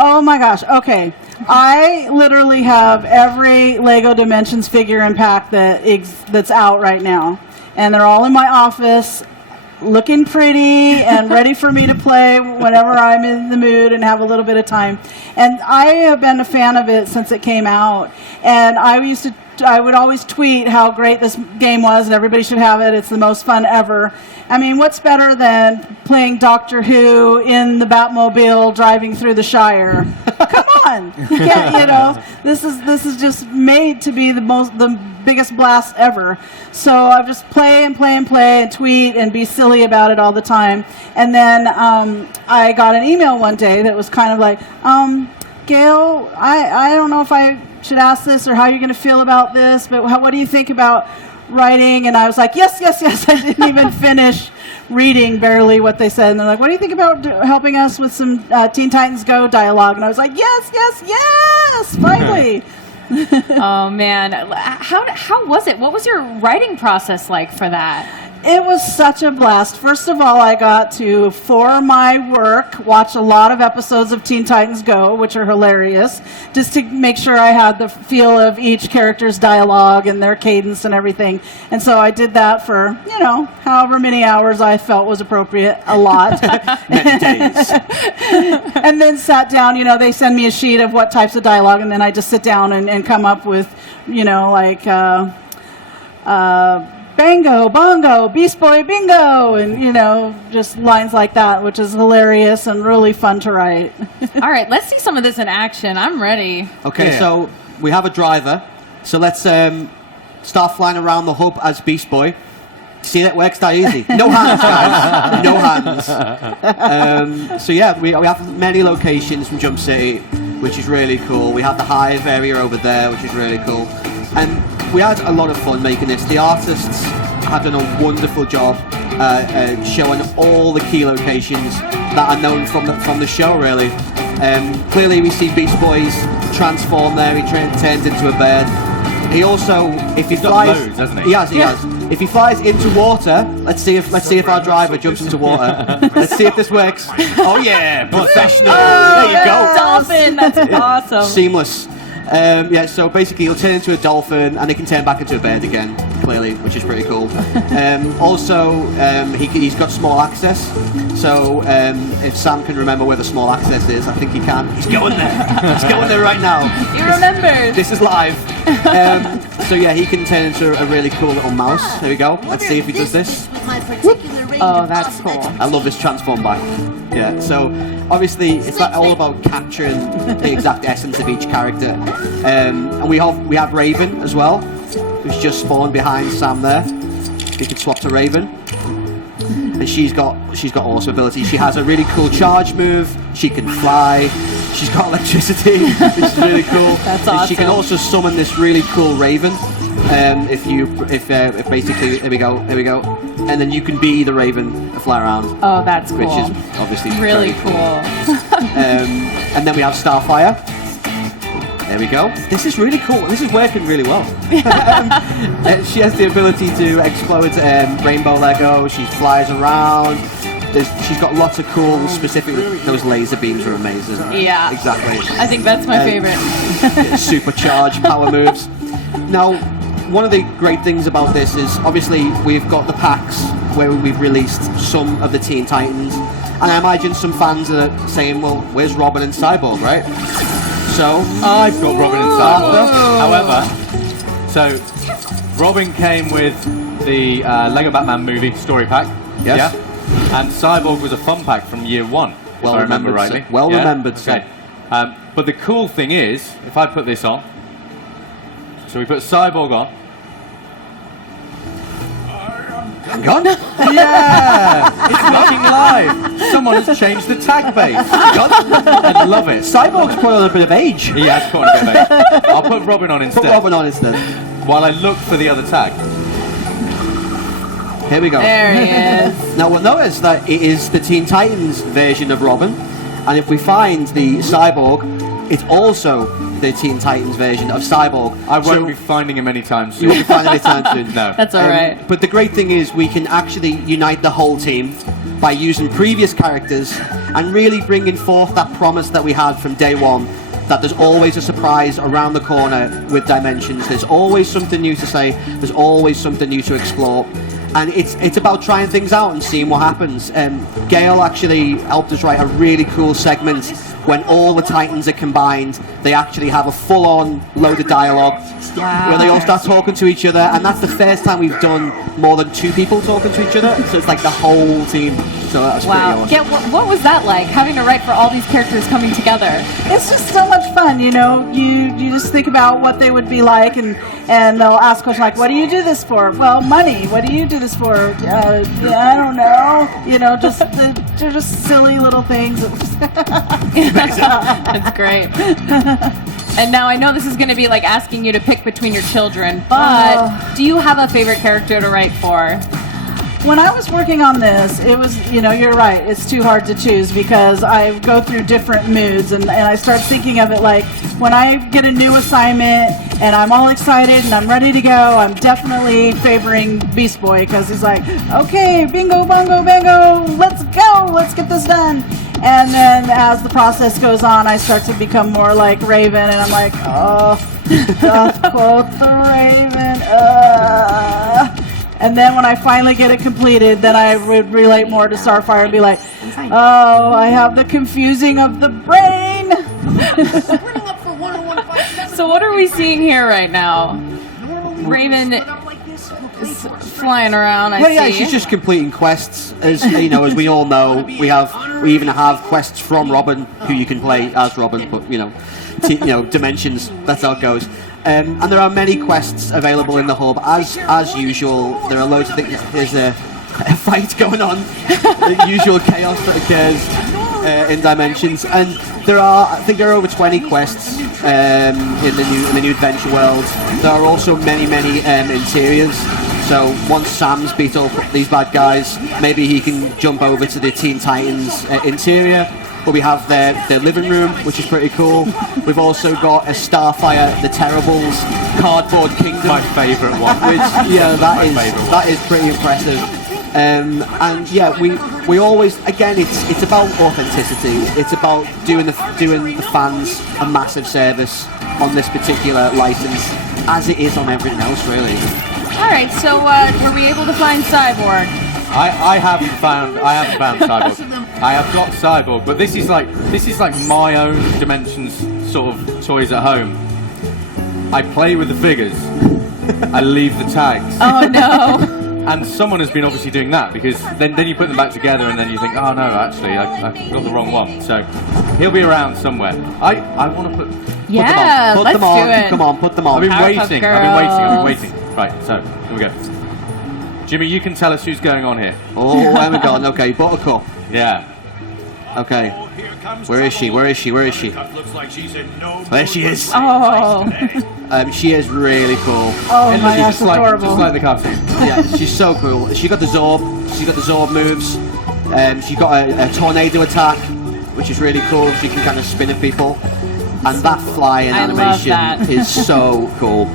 Oh my gosh, okay. I literally have every LEGO Dimensions figure and pack that's out right now. And they're all in my office, looking pretty and ready for me to play whenever I'm in the mood and have a little bit of time. And I have been a fan of it since it came out. And I would always tweet how great this game was and everybody should have it. It's the most fun ever. I mean, what's better than playing Doctor Who in the Batmobile driving through the Shire? Come on, this is just made to be the biggest blast ever. So I just play and play and play and tweet and be silly about it all the time. And then I got an email one day that was kind of like, Gail, I don't know if I should ask this or how you're going to feel about this, but what do you think about writing? And I was like, yes. I didn't even finish reading barely what they said, and they're like, "What do you think about helping us with some Teen Titans Go dialogue?" And I was like, "Yes, yes, yes! Finally!" Oh man, how was it? What was your writing process like for that? It was such a blast. First of all, I got to, for my work, watch a lot of episodes of Teen Titans Go, which are hilarious, just to make sure I had the feel of each character's dialogue and their cadence and everything. And so I did that for, however many hours I felt was appropriate, a lot. Many days. And then sat down, they send me a sheet of what types of dialogue, and then I just sit down and come up with, Bango, bongo, Beast Boy, bingo, and, just lines like that, which is hilarious and really fun to write. All right, let's see some of this in action. I'm ready. Okay, so we have a driver. So let's start flying around the hub as Beast Boy. See, that works that easy. No hands, guys. No hands. So yeah, we have many locations from Jump City, which is really cool. We have the Hive area over there, which is really cool. And we had a lot of fun making this. The artists have done a wonderful job showing all the key locations that are known from the show, really. Clearly, we see Beast Boy's transform there. He turns into a bird. He also, if he flies, got modes, hasn't he? He has. If he flies into water, let's see if our driver jumps into water. Let's see if this works. Oh yeah, professional. There you go. Dolphin, that's awesome. Seamless. So basically he'll turn into a dolphin and he can turn back into a bird again, clearly, which is pretty cool. He's got small access, so if Sam can remember where the small access is, I think he can. He's going there. He's going there right now. You remember. This is live. He can turn into a really cool little mouse. There we go. Let's see if he does this. Oh, that's cool. I love this transform back. Yeah, so obviously it's all about capturing the exact essence of each character. And we have Raven as well, who's just spawned behind Sam there. We can swap to Raven. And she's got awesome abilities. She has a really cool charge move. She can fly. She's got electricity, which is really cool. That's and awesome. she can also summon this really cool Raven. If basically, here we go, and then you can be the Raven and fly around. Oh, that's cool. Which is obviously really very cool. And then we have Starfire. There we go. This is really cool. This is working really well. She has the ability to explode rainbow Lego. She flies around. She's got lots of cool, specific. Those laser beams are amazing. Yeah. Exactly. I think that's my favorite. Supercharged power moves. Now, one of the great things about this is obviously we've got the packs where we've released some of the Teen Titans, and I imagine some fans are saying, "Well, where's Robin and Cyborg, right?" So I've got Robin and Cyborg. However, so Robin came with the Lego Batman movie story pack. Yes. Yeah. And Cyborg was a fun pack from year one, if I remember rightly. Well remembered, okay. But the cool thing is, if I put this on, so we put Cyborg on. Hang on. Yeah! It's looking live. Someone has changed the tag base. I love it. Cyborg's put on a bit of age. He has put on a bit of age. I'll put Robin on instead. Put Robin on instead. While I look for the other tag. Here we go. There he is. Now we'll notice that it is the Teen Titans version of Robin, and if we find the Cyborg, it's also the Teen Titans version of Cyborg. I won't be finding him anytime soon. You won't be finding him anytime soon. No. That's all right. But the great thing is we can actually unite the whole team by using previous characters and really bringing forth that promise that we had from day one, that there's always a surprise around the corner with Dimensions. There's always something new to say. There's always something new to explore. And it's about trying things out and seeing what happens. Gail actually helped us write a really cool segment when all the Titans are combined. They actually have a full-on load of dialogue where they all start talking to each other, and that's the first time we've done more than two people talking to each other. So it's like the whole team. So that's pretty awesome. Yeah, what was that like, having to write for all these characters coming together? It's just so much fun, you just think about what they would be like, and they'll ask questions like, what do you do this for? Well, money. What do you do this for? I don't know. They're just silly little things. That's great. And now I know this is going to be like asking you to pick between your children, but do you have a favorite character to write for? when I was working on this, it was, you're right, it's too hard to choose because I go through different moods and I start thinking of it like when I get a new assignment and I'm all excited and I'm ready to go, I'm definitely favoring Beast Boy because he's like, okay, bingo, bongo, bango, let's go, let's get this done. And then as the process goes on, I start to become more like Raven and I'm like, oh, just quote the Raven, And then when I finally get it completed, then I would relate more to Starfire and be like, oh, I have the confusing of the brain. So what are we seeing here right now? Raven is flying around. I Yeah, see. she's just completing quests. As as we all know, we even have quests from Robin, who you can play as Robin, but dimensions. That's how it goes. And there are many quests available in the hub. As usual, there are loads of things. There's a fight going on, the usual chaos that occurs in Dimensions, and I think there are over 20 quests in the new adventure world. There are also many interiors. So once Sam's beat up these bad guys, maybe he can jump over to the Teen Titans interior. But we have their living room, which is pretty cool. We've also got a Starfire, the Terribles, cardboard kingdom. My favourite one. Which, that is pretty impressive. And yeah, we always, again, it's about authenticity. It's about doing the fans a massive service on this particular license, as it is on everything else, really. All right, so were we able to find Cyborg? I haven't found Cyborg. I have got Cyborg, but this is like my own Dimensions sort of toys at home. I play with the figures. I leave the tags. Oh no. And someone has been obviously doing that because then you put them back together and then you think, oh no, actually I got the wrong one. So he'll be around somewhere. I want to put Yeah, put let's them on. do it. Come on, put them on. I've been Powerpuff waiting. Girls. Right, so here we go. Jimmy, you can tell us who's going on here. Oh, where we gone? Okay, Buttercup. Yeah. Okay. Where is she? There she is. Oh. She is really cool. Oh And my gosh, just like adorable. the cartoon. Yeah, she's so cool. She got the Zorb. She's got the Zorb moves. She got a tornado attack, which is really cool. She can kind of spin at people. And that flying I love animation that. is so cool.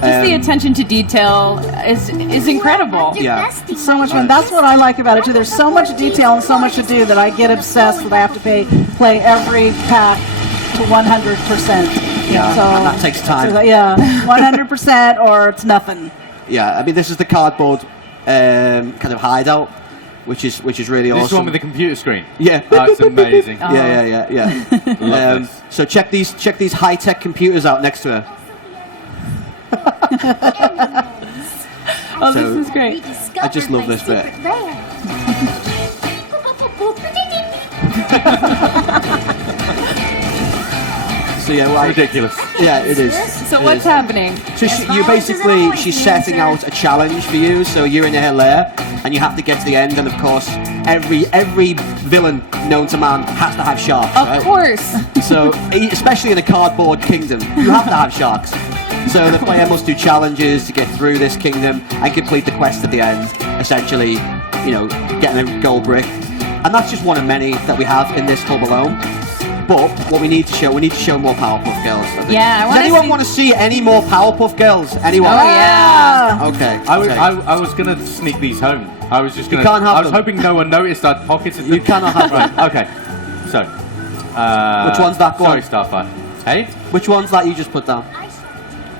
Just the attention to detail is incredible. Yeah. It's so much fun. That's what I like about it too. There's so much detail and so much to do that I get obsessed that I have to play every pack to 100%. Yeah, So, and that takes time. So, yeah, 100% or it's nothing. Yeah, I mean, this is the cardboard kind of hideout, which is really This awesome. one with the computer screen. Yeah. Oh, it's amazing. Yeah. Love this. So check these high-tech computers out next to her. Oh, So- this is great. I just love this bit. So yeah, well, Ridiculous. yeah, it is. So It what's is. happening? So she's setting out a challenge for you. So you're in her lair, and you have to get to the end. And of course, every villain known to man has to have sharks. Of right? course. So especially in a cardboard kingdom, you have to have sharks. So the player must do challenges to get through this kingdom and complete the quest at the end. Essentially, getting a gold brick, and that's just one of many that we have in this hub alone. But what we need to show more Powerpuff Girls. I think. Yeah, I Does wanna anyone see- want to see any more Powerpuff Girls? Anyone? Oh yeah. Okay. I was gonna sneak these home. I was just gonna. can't have I was them. hoping no one noticed I'd pocketed them. You cannot have them. Right. Okay. So. Which one's that Sorry, one? Starfire. Hey. Which one's that you just put down?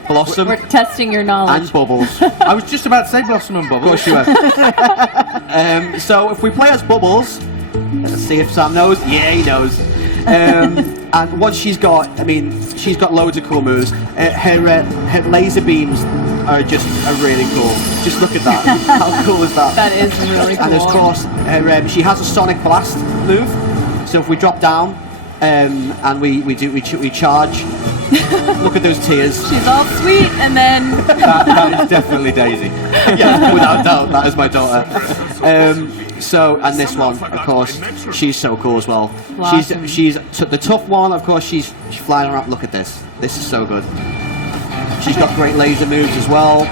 Blossom We're testing your knowledge. and Bubbles. I was just about to say Blossom and Of Bubble. course you were. So if we play as Bubbles, let's see if Sam knows. Yeah, he knows. And what she's got loads of cool moves. Her laser beams are really cool. Just look at that. How cool is that? That is really cool. And of course, she has a Sonic Blast move. So if we drop down and we charge, look at those tears. She's all sweet, and then That is definitely Daisy. Yeah, without doubt, that is my daughter. And this one, of course, she's so cool as well. Blossom. She's the tough one, of course. She's flying around. Look at this. This is so good. She's got great laser moves as well.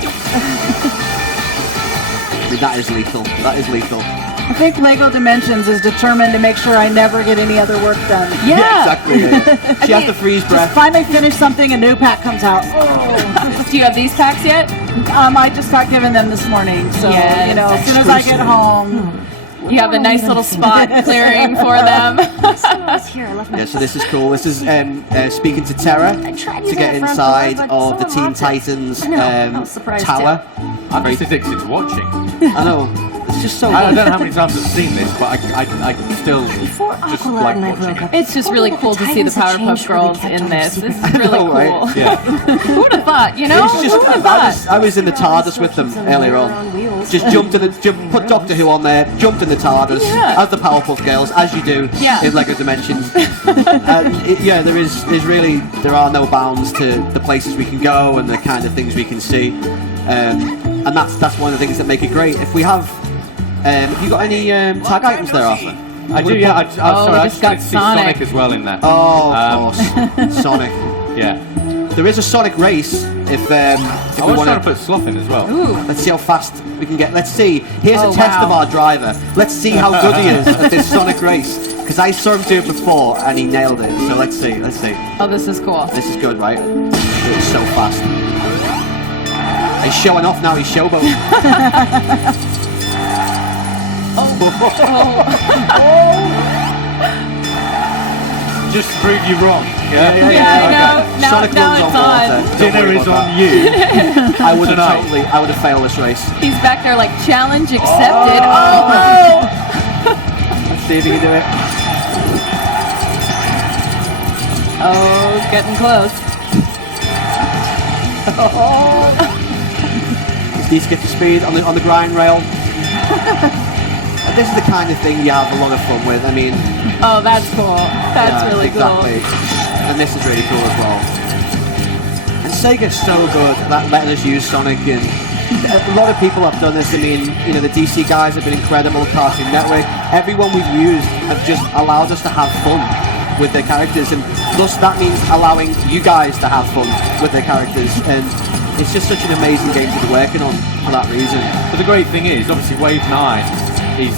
mean, that is lethal. That is lethal. I think Lego Dimensions is determined to make sure I never get any other work done. Yeah. Exactly. Yeah. She has to freeze breath. Just finally finish something, a new pack comes out. Oh. Do you have these packs yet? I just got given them this morning, so Yes. you know, as soon as I get home. You have a nice little spot clearing for them. Yeah, so this is cool. This is speaking to Terra to get inside of the Teen Titans tower. I'm just addicted to watching. I know. It's just so I good. don't know how many times I've seen this, but I still just like watching it. It's just really cool to see the Powerpuff Girls in this. This is really know, right? cool. Yeah. Who would have thought, you know? It's just, Who would have thought? I was in the TARDIS with them earlier on. Just put Doctor Who on there, jumped in the TARDIS Yeah. as the Powerpuff Girls, as you do Yeah. in Lego Dimensions. There are no bounds to the places we can go and the kind of things we can see, and that's one of the things that make it great. If we have, have you got any tag items there, Arthur? I do, yeah. I'm sorry, we I just just got wanted to see Sonic as well in there. Oh, of course, Sonic. Yeah. There is a Sonic race. If I we was want trying to put Sloth in as well. Ooh. let's see how fast we can get. Let's see. Here's Oh, a test wow. of our driver. Let's see how good he is at this Sonic race. Because I saw him do it before and he nailed it. So let's see. Let's see. Oh, this is cool. This is good, right? It's so fast. He's showing off now. He's showboating. Just to prove you wrong. Yeah. Yeah, I know. Now, Sonic now runs it's on on. water. Don't Dinner worry is about on you. that. I would Tonight. have failed this race. He's back there like, challenge accepted. Oh, Let's see if he can do it. oh, it's getting close. Just needs to get to speed on the grind rail. And this is the kind of thing you have a lot of fun with. I mean, Oh, that's cool. That's yeah, really exactly. And this is really cool as well. And Sega's so good at letting us use Sonic, and a lot of people have done this. I mean, you know, the DC guys have been incredible, Cartoon Network. Everyone we've used have just allowed us to have fun with their characters, and thus that means allowing you guys to have fun with their characters. And it's just such an amazing game to be working on for that reason. But the great thing is, obviously, Wave 9 is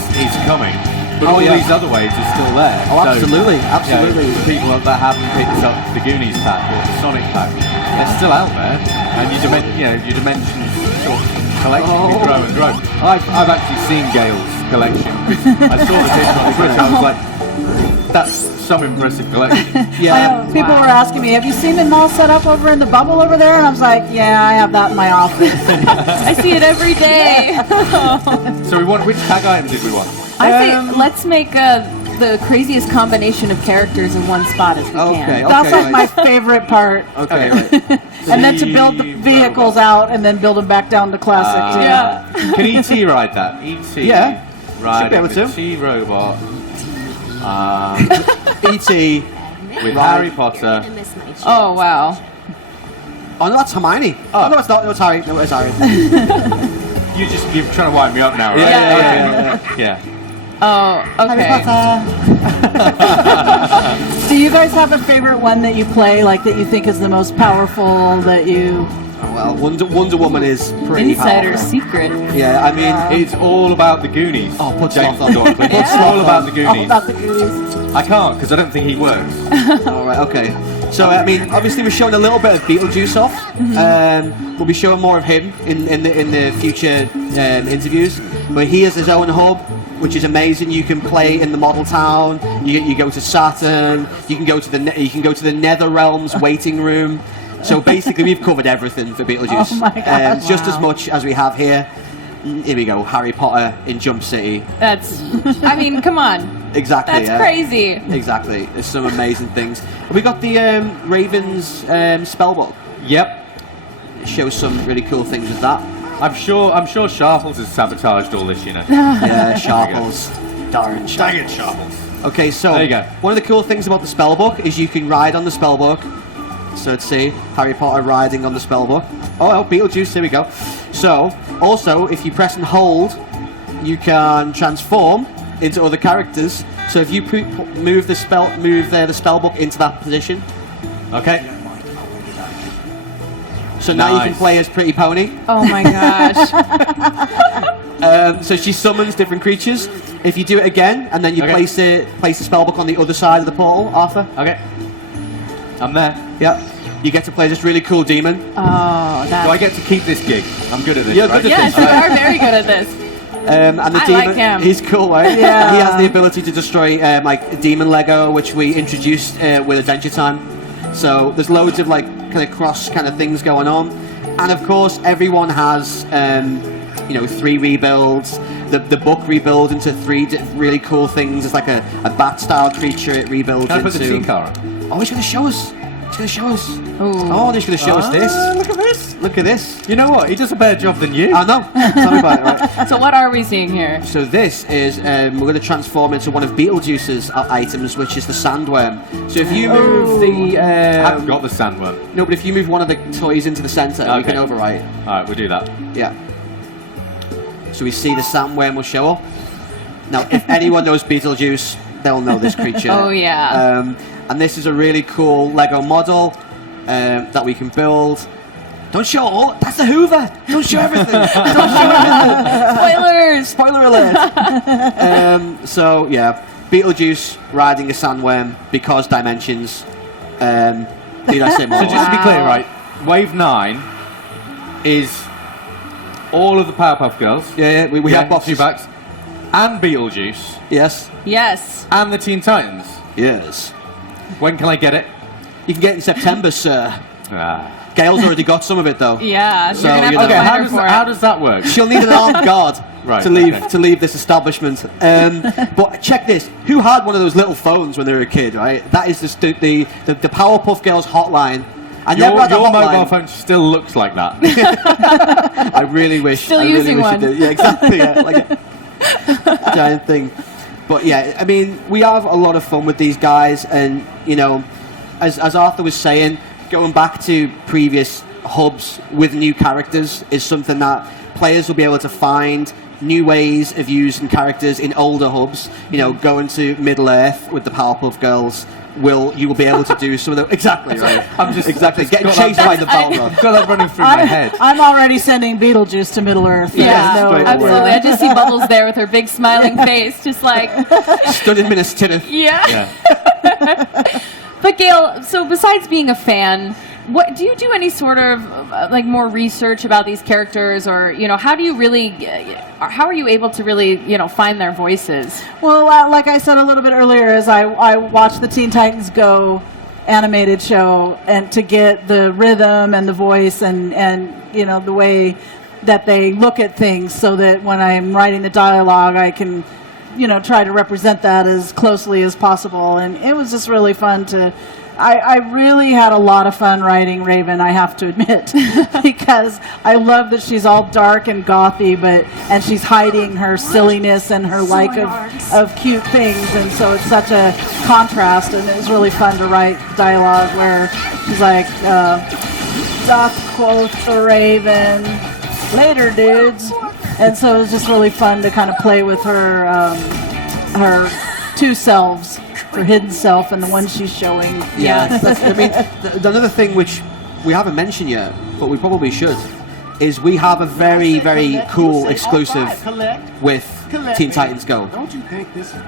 coming. But Oh, all yeah. these other waves are still there. Oh, So, absolutely, you know, absolutely. people that haven't picked up the Goonies pack or the Sonic pack, they're still out there. And your Dimensions sort of collection can grow and grow. I've actually seen Gail's collection. I saw the picture on Twitter. I was like, that's some impressive collection. Yeah. People were asking me, have you seen them all set up over in the bubble over there? And I was like, yeah, I have that in my office. I see it every day. So which tag item did we want? I say let's make the craziest combination of characters in one spot as we Okay. can. That's like my right. favorite part. Okay. Right. And then to build the vehicles out and then build them back down to classic too. Yeah. Can E.T. ride that? E.T. Yeah. Riding Should be able the to. T-Robot E.T. with Harry Potter. Oh, wow. Oh no, that's Hermione. Oh no, it's not. No, it's Harry. No, it's Harry. You're trying to wind me up now, right? Yeah. Oh, okay. Do you guys have a favorite one that you play, like that you think is the most powerful that you... Oh, well, Wonder Woman is pretty Insider powerful. secret. Yeah, I mean, It's all about the Goonies. Oh, put James, Sloth on. go on, please. Put It's Sloth all on. about the All Goonies. about the Goonies. I can't because I don't think he works. all right, okay. So I mean, obviously we're showing a little bit of Beetlejuice off. We'll be showing more of him in the future interviews. But he has his own hub, which is amazing. You can play in the model town. You go to Saturn. You can go to the Nether Realms waiting room. So basically, we've covered everything for Beetlejuice. Oh my gosh. Just as much as we have here. Here we go, Harry Potter in Jump City. That's, I mean, come on. Exactly. That's yeah. crazy. Exactly. There's some amazing things. We got the Ravens spellbook. Yep. It shows some really cool things with that. I'm sure Sharples has sabotaged all this, you know. Yeah, Sharples. Darn Dang Sharples. it, Sharples. Okay, so There you go. one of the cool things about the spellbook is you can ride on the spellbook. So let's see, Harry Potter riding on the spellbook. Oh, Beetlejuice, here we go. So, also, if you press and hold, you can transform into other characters. So if you move the spellbook into that position. Okay. So now you can Nice. play as Pretty Pony. Oh my gosh. So she summons different creatures. If you do it again, and then you place the spellbook on the other side of the portal, Arthur. Okay. I'm there. Yeah. You get to play this really cool demon. Oh, Do that's... I get to keep this gig? I'm good at this, You're right? good at Yes, you are very good at this. And the I demon, like him. he's cool, right? Yeah. He has the ability to destroy like demon Lego, which we introduced with Adventure Time. So there's loads of like kind of cross kind of things going on, and of course everyone has 3 rebuilds. The book rebuilds into 3 really cool things. It's like a bat-style creature. It rebuilds Can I into. put the scene car on? Oh, he's going to show us. He's going to show us. Ooh. Oh, he's going to show us this. Look at this. Look at this. You know what? He does a better job than you. I know. Tell me about it. Right. So what are we seeing here? So this is we're going to transform into one of Beetlejuice's items, which is the sandworm. So if you move the I've got the sandworm. no, but if you move one of the toys into the center, we Okay. can overwrite. All right, we'll do that. Yeah. So we see the sandworm will show up. Now, if anyone knows Beetlejuice, they'll know this creature. Oh, yeah. And this is a really cool Lego model that we can build. Don't show all. That's the Hoover. Don't show everything. Don't show everything. Spoilers! Spoiler alert. So yeah, Beetlejuice riding a sandworm because dimensions. Need I say more? So just to be clear, right? Wave 9 is all of the Powerpuff Girls. Yeah, we have boxes. 2 backs. And Beetlejuice. Yes. Yes. And the Teen Titans. Yes. When can I get it? You can get it in September, sir. Gail's already got some of it though. Yeah, So, you're gonna have you to know- Okay, find her for how it. does that work? She'll need an armed guard Right, to leave this establishment. But check this: who had one of those little phones when they were a kid? Right, that is the Powerpuff Girls hotline. I never had a Your hotline. mobile phone still looks like that. I really wish. Still I really using wish one. It did. Yeah, exactly. Yeah, like a giant thing. But yeah, I mean, we have a lot of fun with these guys, and as Arthur was saying, going back to previous hubs with new characters is something that players will be able to find new ways of using characters in older hubs. Going to Middle Earth with the Powerpuff Girls. You will be able to do some of the exactly right. I'm just Exactly. Getting got chased by the Balrog. I've got that running through my head. I'm already sending Beetlejuice to Middle Earth. Yeah, There's no- absolutely. I just see Bubbles there with her big smiling face, just like, Stood in Minas Tirith. yeah. Yeah. But Gail, so besides being a fan, what do you do any sort of like more research about these characters, or how do you really, how are you able to really find their voices? Well, like I said a little bit earlier, is I watched the Teen Titans Go animated show, and to get the rhythm and the voice and the way that they look at things, so that when I'm writing the dialogue, I can try to represent that as closely as possible. And it was just really fun to. I really had a lot of fun writing Raven, I have to admit, because I love that she's all dark and gothy, and she's hiding her silliness and her like of cute things, and so it's such a contrast, and it was really fun to write dialogue where she's like, doth quoth the Raven, later dudes, and so it was just really fun to kind of play with her 2 selves. Her hidden self and the one she's showing. Yeah. I mean, another thing which we haven't mentioned yet, but we probably should, is we have a very, very cool exclusive with Teen Titans Go.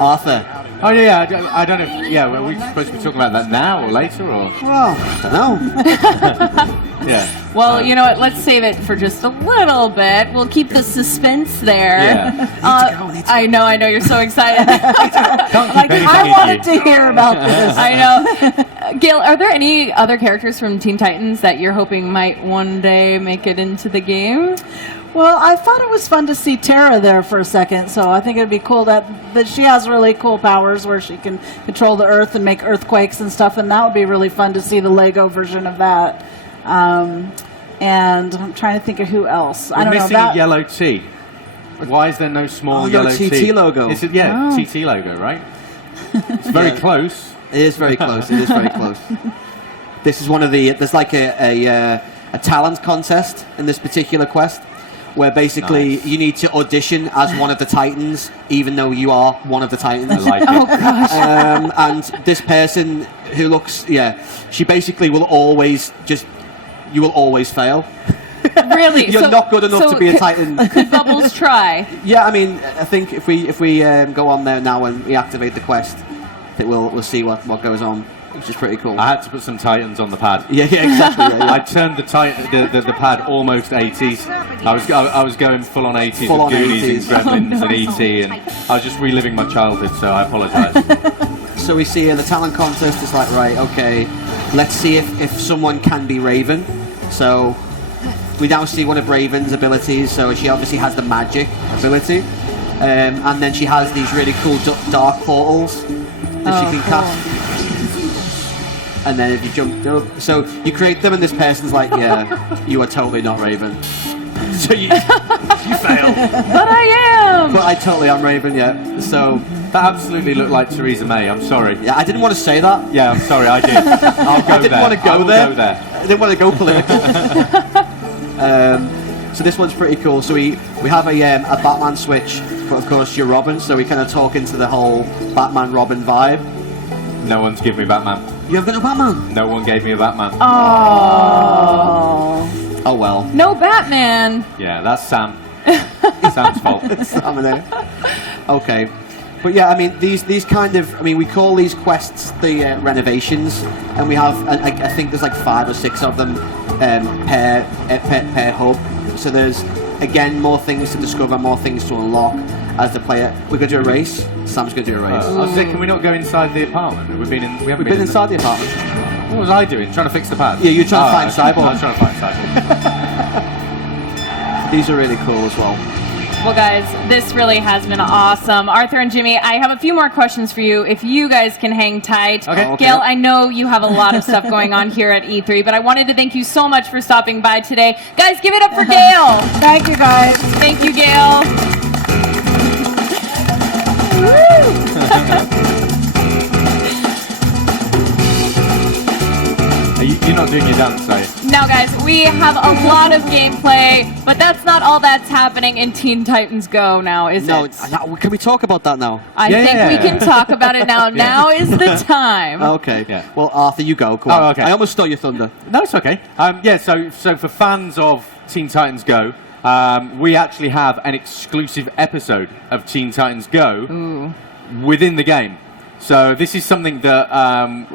Arthur. Oh yeah, I don't know. Were we supposed to be talking about that now or later or? Well, I don't know. Yeah. Well, you know what? Let's save it for just a little bit. We'll keep the suspense there. Yeah. I know. You're so excited. Can't Like, keep anything I in wanted you. to hear about this. I know. Gail, are there any other characters from Teen Titans that you're hoping might one day make it into the game? Well, I thought it was fun to see Tara there for a second, so I think it'd be cool that she has really cool powers where she can control the earth and make earthquakes and stuff, and that would be really fun to see the Lego version of that. And I'm trying to think of who else. I We're don't know missing about a yellow T. Why is there no small no yellow TT T logo. TT logo, right? It's very Yeah. close. It is very close. It is very close. This is one of the. There's like a talent contest in this particular quest, where basically Nice. you need to audition as one of the Titans, even though you are one of the Titans. I like it. And this person who looks, she basically will always you will always fail. Really? You're not good enough so to be a Titan. Could Bubbles try? Yeah, I mean, I think if we go on there now and we activate the quest, I think we'll see what goes on, which is pretty cool. I had to put some Titans on the pad. Yeah, exactly. Yeah. I turned the pad almost 80s. I was going full on 80s Full on with Goonies 80s. and Gremlins and E.T. and I was just reliving my childhood, so I apologise. So we see the talent contest is like, right, okay, let's see if someone can be Raven. So we now see one of Raven's abilities. So she obviously has the magic ability, and then she has these really cool dark portals that she can cast. And then if you jump up, so you create them, and this person's like, yeah, you are totally not Raven. So you fail. But I am. But I totally am Raven, yeah. So That absolutely looked like Theresa May. I'm sorry. yeah, I didn't want to say that. Yeah, I'm sorry. I did. I'll go I didn't there. want to I go will there. Go there. I didn't want to go political. So this one's pretty cool. So we have a Batman switch, but of course you're Robin, so we kind of talk into the whole Batman-Robin vibe. No one's given me Batman. You haven't got no Batman? No one gave me a Batman. Oh well. No Batman. Yeah, that's Sam. Sam's fault. Sam and it. Okay. But yeah, I mean, these kind of, I mean, we call these quests the renovations, and we have, I think there's like 5 or 6 of them per hub. So there's, again, more things to discover, more things to unlock as the player. We're going to do a race. Sam's going to do a race. I was saying, can we not go inside the apartment? We haven't been inside the apartment. What was I doing? Trying to fix the pad? Yeah, you're trying to find Cyborg. I was trying to find Cyborg. These are really cool as well. Well, guys, this really has been awesome. Arthur and Jimmy, I have a few more questions for you if you guys can hang tight. Okay. Gail, I know you have a lot of stuff going on here at E3, but I wanted to thank you so much for stopping by today. Guys, give it up for Gail. Thank you, guys. Thank you, Gail. You're not doing your dance, are you? Now, guys, we have a lot of gameplay, but that's not all that's happening in Teen Titans Go now, is No, it? can we talk about that now? I think we can talk about it now. Now is the time. Okay. Yeah. Well, Arthur, you go. Come on. Oh, okay. I almost stole your thunder. No, it's okay. So for fans of Teen Titans Go, we actually have an exclusive episode of Teen Titans Go within the game. So this is something that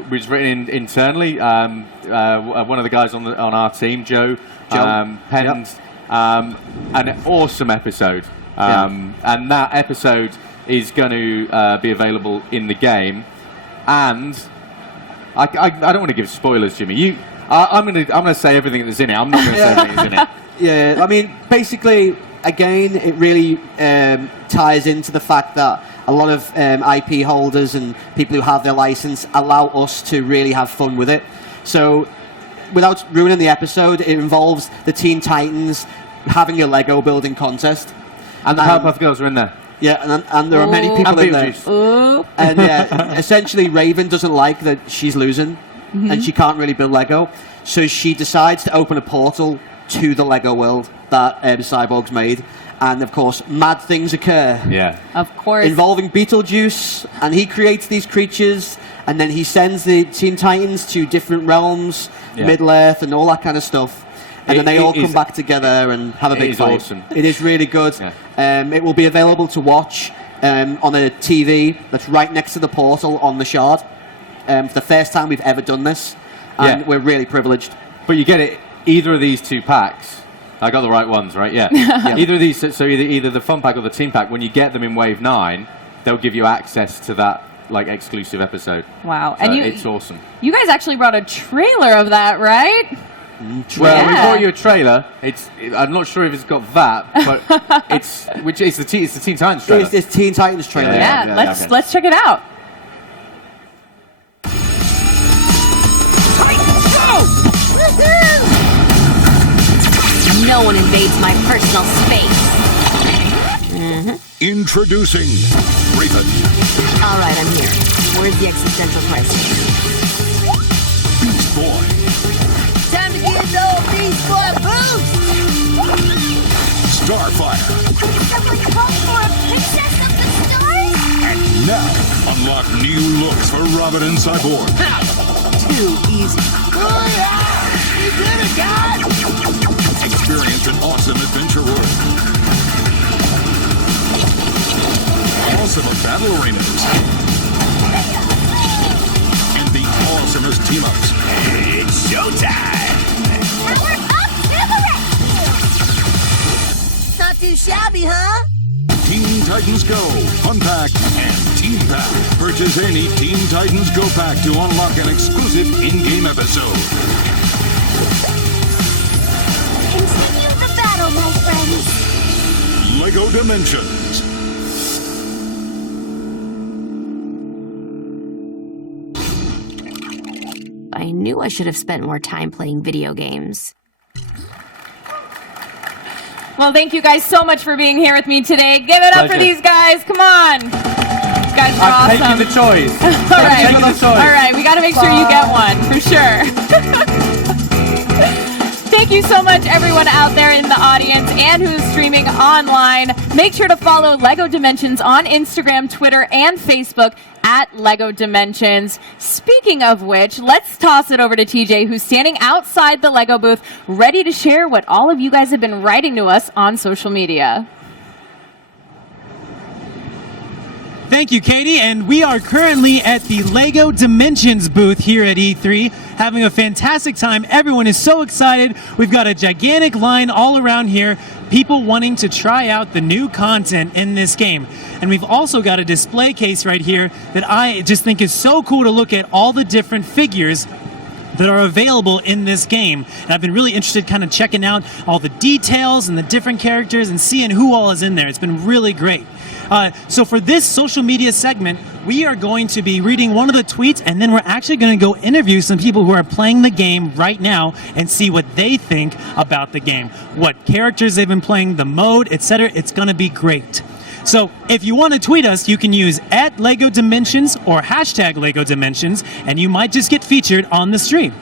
was written internally. One of the guys on our team, Joe. penned an awesome episode. And that episode is going to be available in the game. And I don't want to give spoilers, Jimmy. I'm gonna say everything that's in it. I'm not going to say everything that's in it. Yeah, I mean, basically, again, it really ties into the fact that a lot of IP holders and people who have their license allow us to really have fun with it. So, without ruining the episode, it involves the Teen Titans having a Lego building contest. And the Powerpuff Girls are in there. Yeah, and there are many people in there. Ooh. And essentially, Raven doesn't like that she's losing, and she can't really build Lego. So she decides to open a portal to the Lego world that Cyborg's made. And of course, mad things occur. Yeah. Of course. Involving Beetlejuice, and he creates these creatures, and then he sends the Teen Titans to different realms, Middle-earth, and all that kind of stuff. And then they all come back together and have a big fight. Awesome. It is really good. Yeah. It will be available to watch on a TV that's right next to the portal on the Shard. For the first time we've ever done this, and we're really privileged. But you get it, either of these 2 packs. I got the right ones, right? Yeah. Either of these, so either the fun pack or the team pack, when you get them in Wave 9, they'll give you access to that like exclusive episode. Wow. So And it's awesome. You guys actually brought a trailer of that, right? Well, we Yeah. brought you a trailer. I'm not sure if it's got that, but it's the Teen Titans trailer. It's Teen Titans trailer. Yeah, okay. let's check it out. No one invades my personal space. Introducing Raven. All right, I'm here. Where's the existential crisis? Beast Boy. Time to get no Beast Boy boost! Starfire. Someone called for a princess of the stars? And now, unlock new looks for Robin and Cyborg. Too easy. You did it, guys! experience an awesome adventure world. Awesome of battle arenas. And the awesomest team-ups. It's showtime! Power up to the rescue! Not too shabby, huh? Teen Titans Go, Fun Pack, and Team Pack. Purchase any Teen Titans Go pack to unlock an exclusive in-game episode. Continue the battle, my friends. LEGO Dimensions. I knew I should have spent more time playing video games. Well, thank you guys so much for being here with me today. Give it up for Pleasure. these guys. Come on. These guys are I'm awesome. taking the choice. All right. taking the choice. All right. We got to make sure you get one for sure. Thank you so much, everyone out there in the audience and who's streaming online. Make sure to follow LEGO Dimensions on Instagram, Twitter, and Facebook at LEGO Dimensions. Speaking of which, let's toss it over to TJ, who's standing outside the LEGO booth, ready to share what all of you guys have been writing to us on social media. Thank you, Katie. And we are currently at the LEGO Dimensions booth here at E3, having a fantastic time. Everyone is so excited. We've got a gigantic line all around here, people wanting to try out the new content in this game. And we've also got a display case right here that I just think is so cool to look at all the different figures that are available in this game. And I've been really interested kind of checking out all the details and the different characters and seeing who all is in there. It's been really great. So for this social media segment, we are going to be reading one of the tweets, and then we're actually going to go interview some people who are playing the game right now and see what they think about the game, what characters they've been playing, the mode, etc. It's going to be great. So if you want to tweet us, you can use @LEGO Dimensions or hashtag LEGO Dimensions, and you might just get featured on the stream.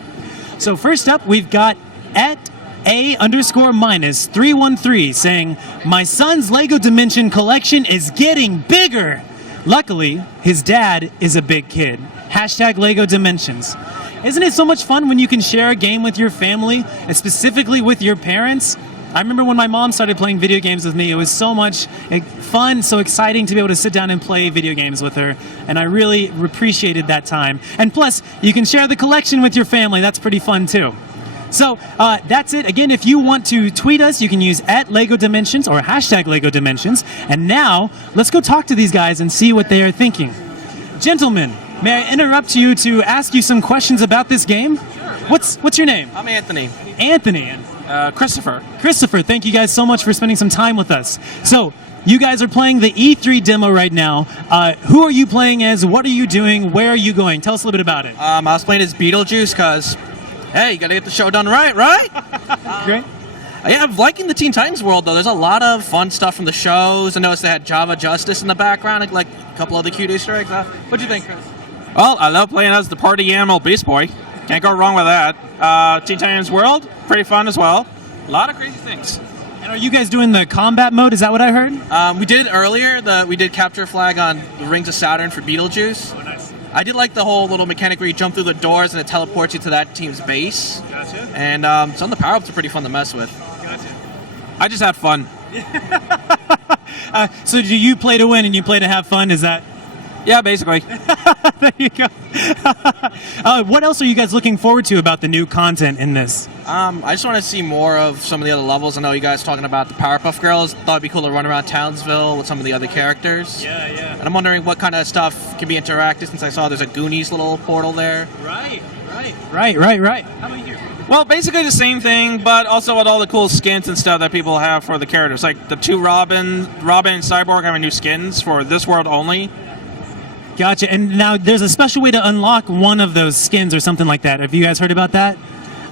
So first up, we've got @A_313 saying, "My son's LEGO Dimension collection is getting bigger. Luckily, his dad is a big kid. Hashtag LEGO Dimensions." Isn't it so much fun when you can share a game with your family, and specifically with your parents? I remember when my mom started playing video games with me, it was so much fun, so exciting to be able to sit down and play video games with her, and I really appreciated that time. And plus, you can share the collection with your family. That's pretty fun too. So that's it. Again, if you want to tweet us, you can use @LEGO Dimensions or hashtag LEGO Dimensions. And now, let's go talk to these guys and see what they are thinking. Gentlemen, may I interrupt you to ask you some questions about this game? What's your name? I'm Anthony. Anthony. And Christopher. Christopher, thank you guys so much for spending some time with us. So, you guys are playing the E3 demo right now. Who are you playing as? What are you doing? Where are you going? Tell us a little bit about it. I was playing as Beetlejuice because, hey, you got to get the show done right? Great. Yeah, I'm liking the Teen Titans world, though. There's a lot of fun stuff from the shows. I noticed they had Java Justice in the background, like a couple other cute Easter eggs. What'd you think, Chris? Well, I love playing as the party animal Beast Boy. Can't go wrong with that. Teen Titans World, pretty fun as well. A lot of crazy things. And are you guys doing the combat mode? Is that what I heard? We did earlier. We did capture flag on the Rings of Saturn for Beetlejuice. Oh, nice. I did like the whole little mechanic where you jump through the doors and it teleports you to that team's base. Gotcha. And some of the power-ups are pretty fun to mess with. Gotcha. I just had fun. So do you play to win and you play to have fun? Is that? Yeah, basically. There you go. What else are you guys looking forward to about the new content in this? I just want to see more of some of the other levels. I know you guys talking about the Powerpuff Girls. Thought it'd be cool to run around Townsville with some of the other characters. Yeah. And I'm wondering what kind of stuff can be interactive, since I saw there's a Goonies little portal there. Right. How about you? Well, basically the same thing, but also with all the cool skins and stuff that people have for the characters. Like the two Robin and Cyborg having new skins for this world only. Gotcha. And now there's a special way to unlock one of those skins or something like that. Have you guys heard about that?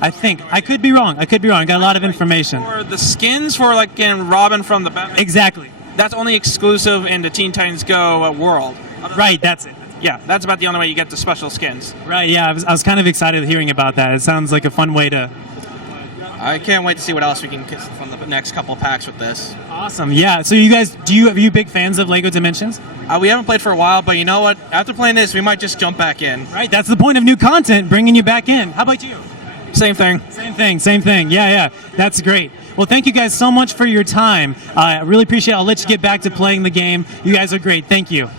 I think. I could be wrong. I got a lot of information. For the skins for like in Robin from the Batman. Exactly. That's only exclusive in the Teen Titans Go world. Right, that's it. Yeah, that's about the only way you get the special skins. Right, yeah. I was kind of excited hearing about that. It sounds like a fun way to... I can't wait to see what else we can get from the next couple of packs with this. Awesome. Yeah. So you guys, are you big fans of LEGO Dimensions? We haven't played for a while, but you know what? After playing this, we might just jump back in. Right. That's the point of new content, bringing you back in. How about you? Same thing. Same thing. Yeah. That's great. Well, thank you guys so much for your time. I really appreciate it. I'll let you get back to playing the game. You guys are great. Thank you.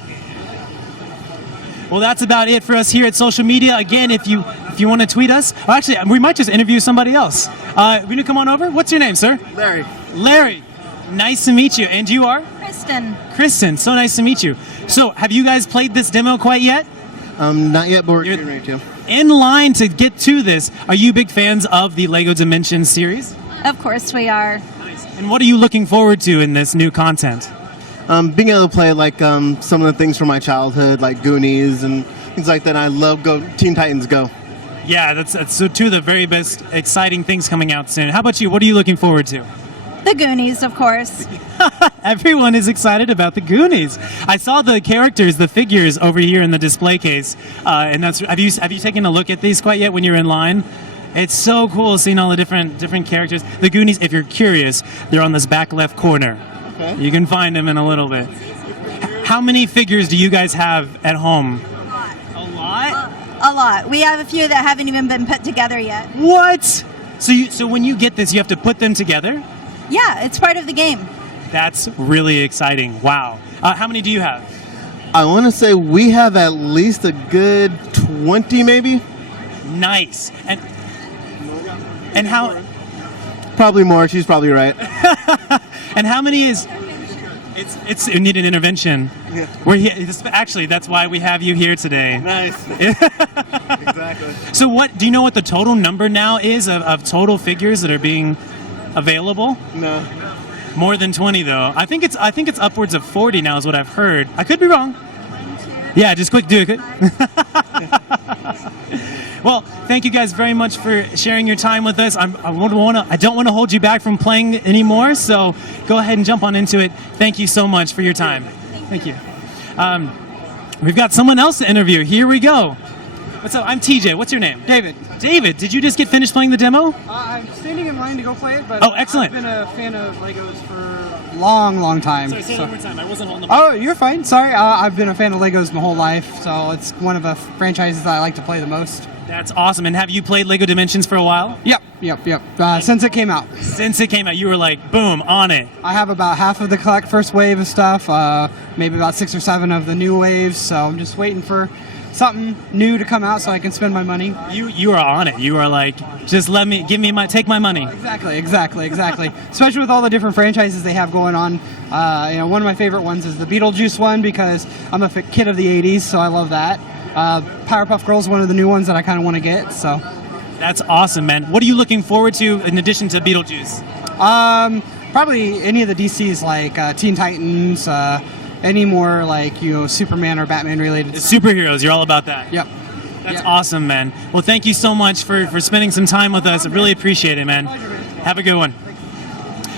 Well, that's about it for us here at social media. Again, if you want to tweet us, well, actually, we might just interview somebody else. Will you come on over? What's your name, sir? Larry. Larry. Nice to meet you. And you are? Kristen. Kristen. So nice to meet you. So, have you guys played this demo quite yet? Not yet, but we're getting ready to. In line to get to this, are you big fans of the LEGO Dimensions series? Of course we are. Nice. And what are you looking forward to in this new content? Being able to play like some of the things from my childhood, like Goonies and things like that. I love Teen Titans Go. Yeah, that's so two of the very best exciting things coming out soon. How about you? What are you looking forward to? The Goonies, of course. Everyone is excited about the Goonies. I saw the characters, the figures over here in the display case, and that's. Have you taken a look at these quite yet when you're in line? It's so cool seeing all the different characters. The Goonies, if you're curious, they're on this back left corner. Okay. You can find them in a little bit. How many figures do you guys have at home? A lot? A lot. We have a few that haven't even been put together yet. What? So when you get this, you have to put them together? Yeah, it's part of the game. That's really exciting. Wow. How many do you have? I want to say we have at least a good 20, maybe. Nice. And how? Probably more. She's probably right. And how many is? It's you need an intervention. Yeah. We're here. Actually, that's why we have you here today. Nice. Exactly. So do you know what the total number now is of total figures that are being available? No. More than 20 though. I think it's upwards of 40 now is what I've heard. I could be wrong. Yeah, just quick do it. Well, thank you guys very much for sharing your time with us. I don't want to hold you back from playing anymore, so go ahead and jump on into it. Thank you so much for your time. Thank you. We've got someone else to interview. Here we go. What's up? I'm TJ. What's your name? David. David, did you just get finished playing the demo? I'm standing in line to go play it, but oh, excellent. I've been a fan of Legos for a long time. Sorry, say it one more time. I wasn't on the mic. Oh, you're fine. Sorry. I've been a fan of Legos my whole life, so it's one of the franchises that I like to play the most. That's awesome. And have you played LEGO Dimensions for a while? Yep. Since it came out. Since it came out, you were like, boom, on it. I have about half of the first wave of stuff, maybe about 6 or 7 of the new waves, so I'm just waiting for something new to come out so I can spend my money. You are on it. You are like, just take my money. Exactly. Especially with all the different franchises they have going on. One of my favorite ones is the Beetlejuice one because I'm a kid of the 80s, so I love that. Powerpuff Girls is one of the new ones that I kind of want to get. So that's awesome, man. What are you looking forward to in addition to Beetlejuice? Probably any of the DCs like Teen Titans. Any more like Superman or Batman related superheroes. You're all about that. Yep. That's awesome, man. Well, thank you so much for spending some time with us. I really appreciate it, man. Have a good one.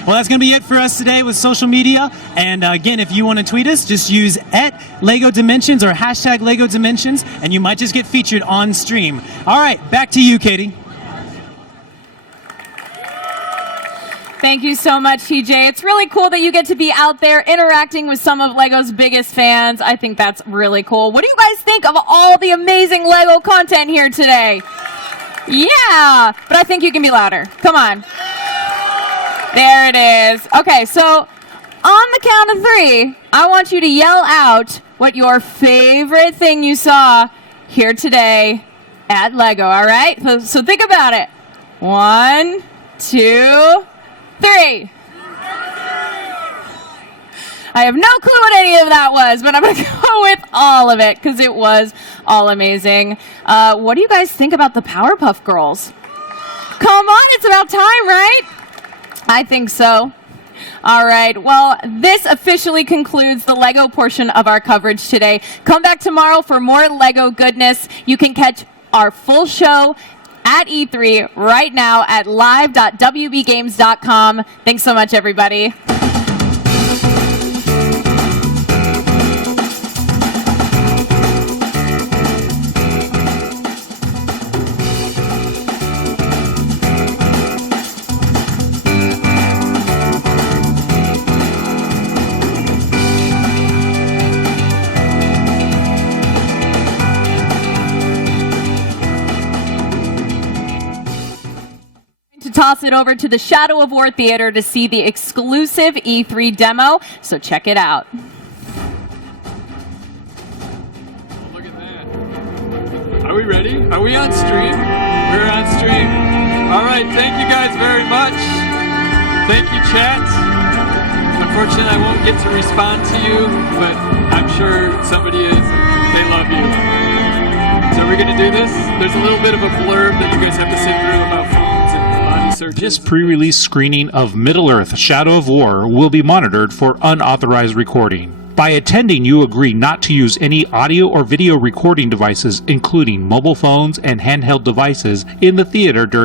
Well, that's going to be it for us today with social media. And again, if you want to tweet us, just use @LegoDimensions or #LegoDimensions, and you might just get featured on stream. All right, back to you, Katie. Thank you so much, TJ. It's really cool that you get to be out there interacting with some of LEGO's biggest fans. I think that's really cool. What do you guys think of all the amazing LEGO content here today? Yeah, but I think you can be louder. Come on. There it is. Okay, so on the count of 3, I want you to yell out what your favorite thing you saw here today at LEGO, all right? So think about it. 1, 2, 3. I have no clue what any of that was, but I'm going to go with all of it because it was all amazing. What do you guys think about the Powerpuff Girls? Come on, it's about time, right? I think so. All right, well, this officially concludes the LEGO portion of our coverage today. Come back tomorrow for more LEGO goodness. You can catch our full show at E3 right now at live.wbgames.com. Thanks so much, everybody. toss it over to the Shadow of War Theater to see the exclusive E3 demo. So check it out. Look at that. Are we ready? Are we on stream? We're on stream. All right, thank you guys very much. Thank you, chat. Unfortunately, I won't get to respond to you, but I'm sure somebody is. They love you. So we're going to do this. There's a little bit of a blurb that you guys have to sit through about phones and body searches. This pre-release screening of Middle-earth: Shadow of War will be monitored for unauthorized recording. By attending, you agree not to use any audio or video recording devices, including mobile phones and handheld devices, in the theater during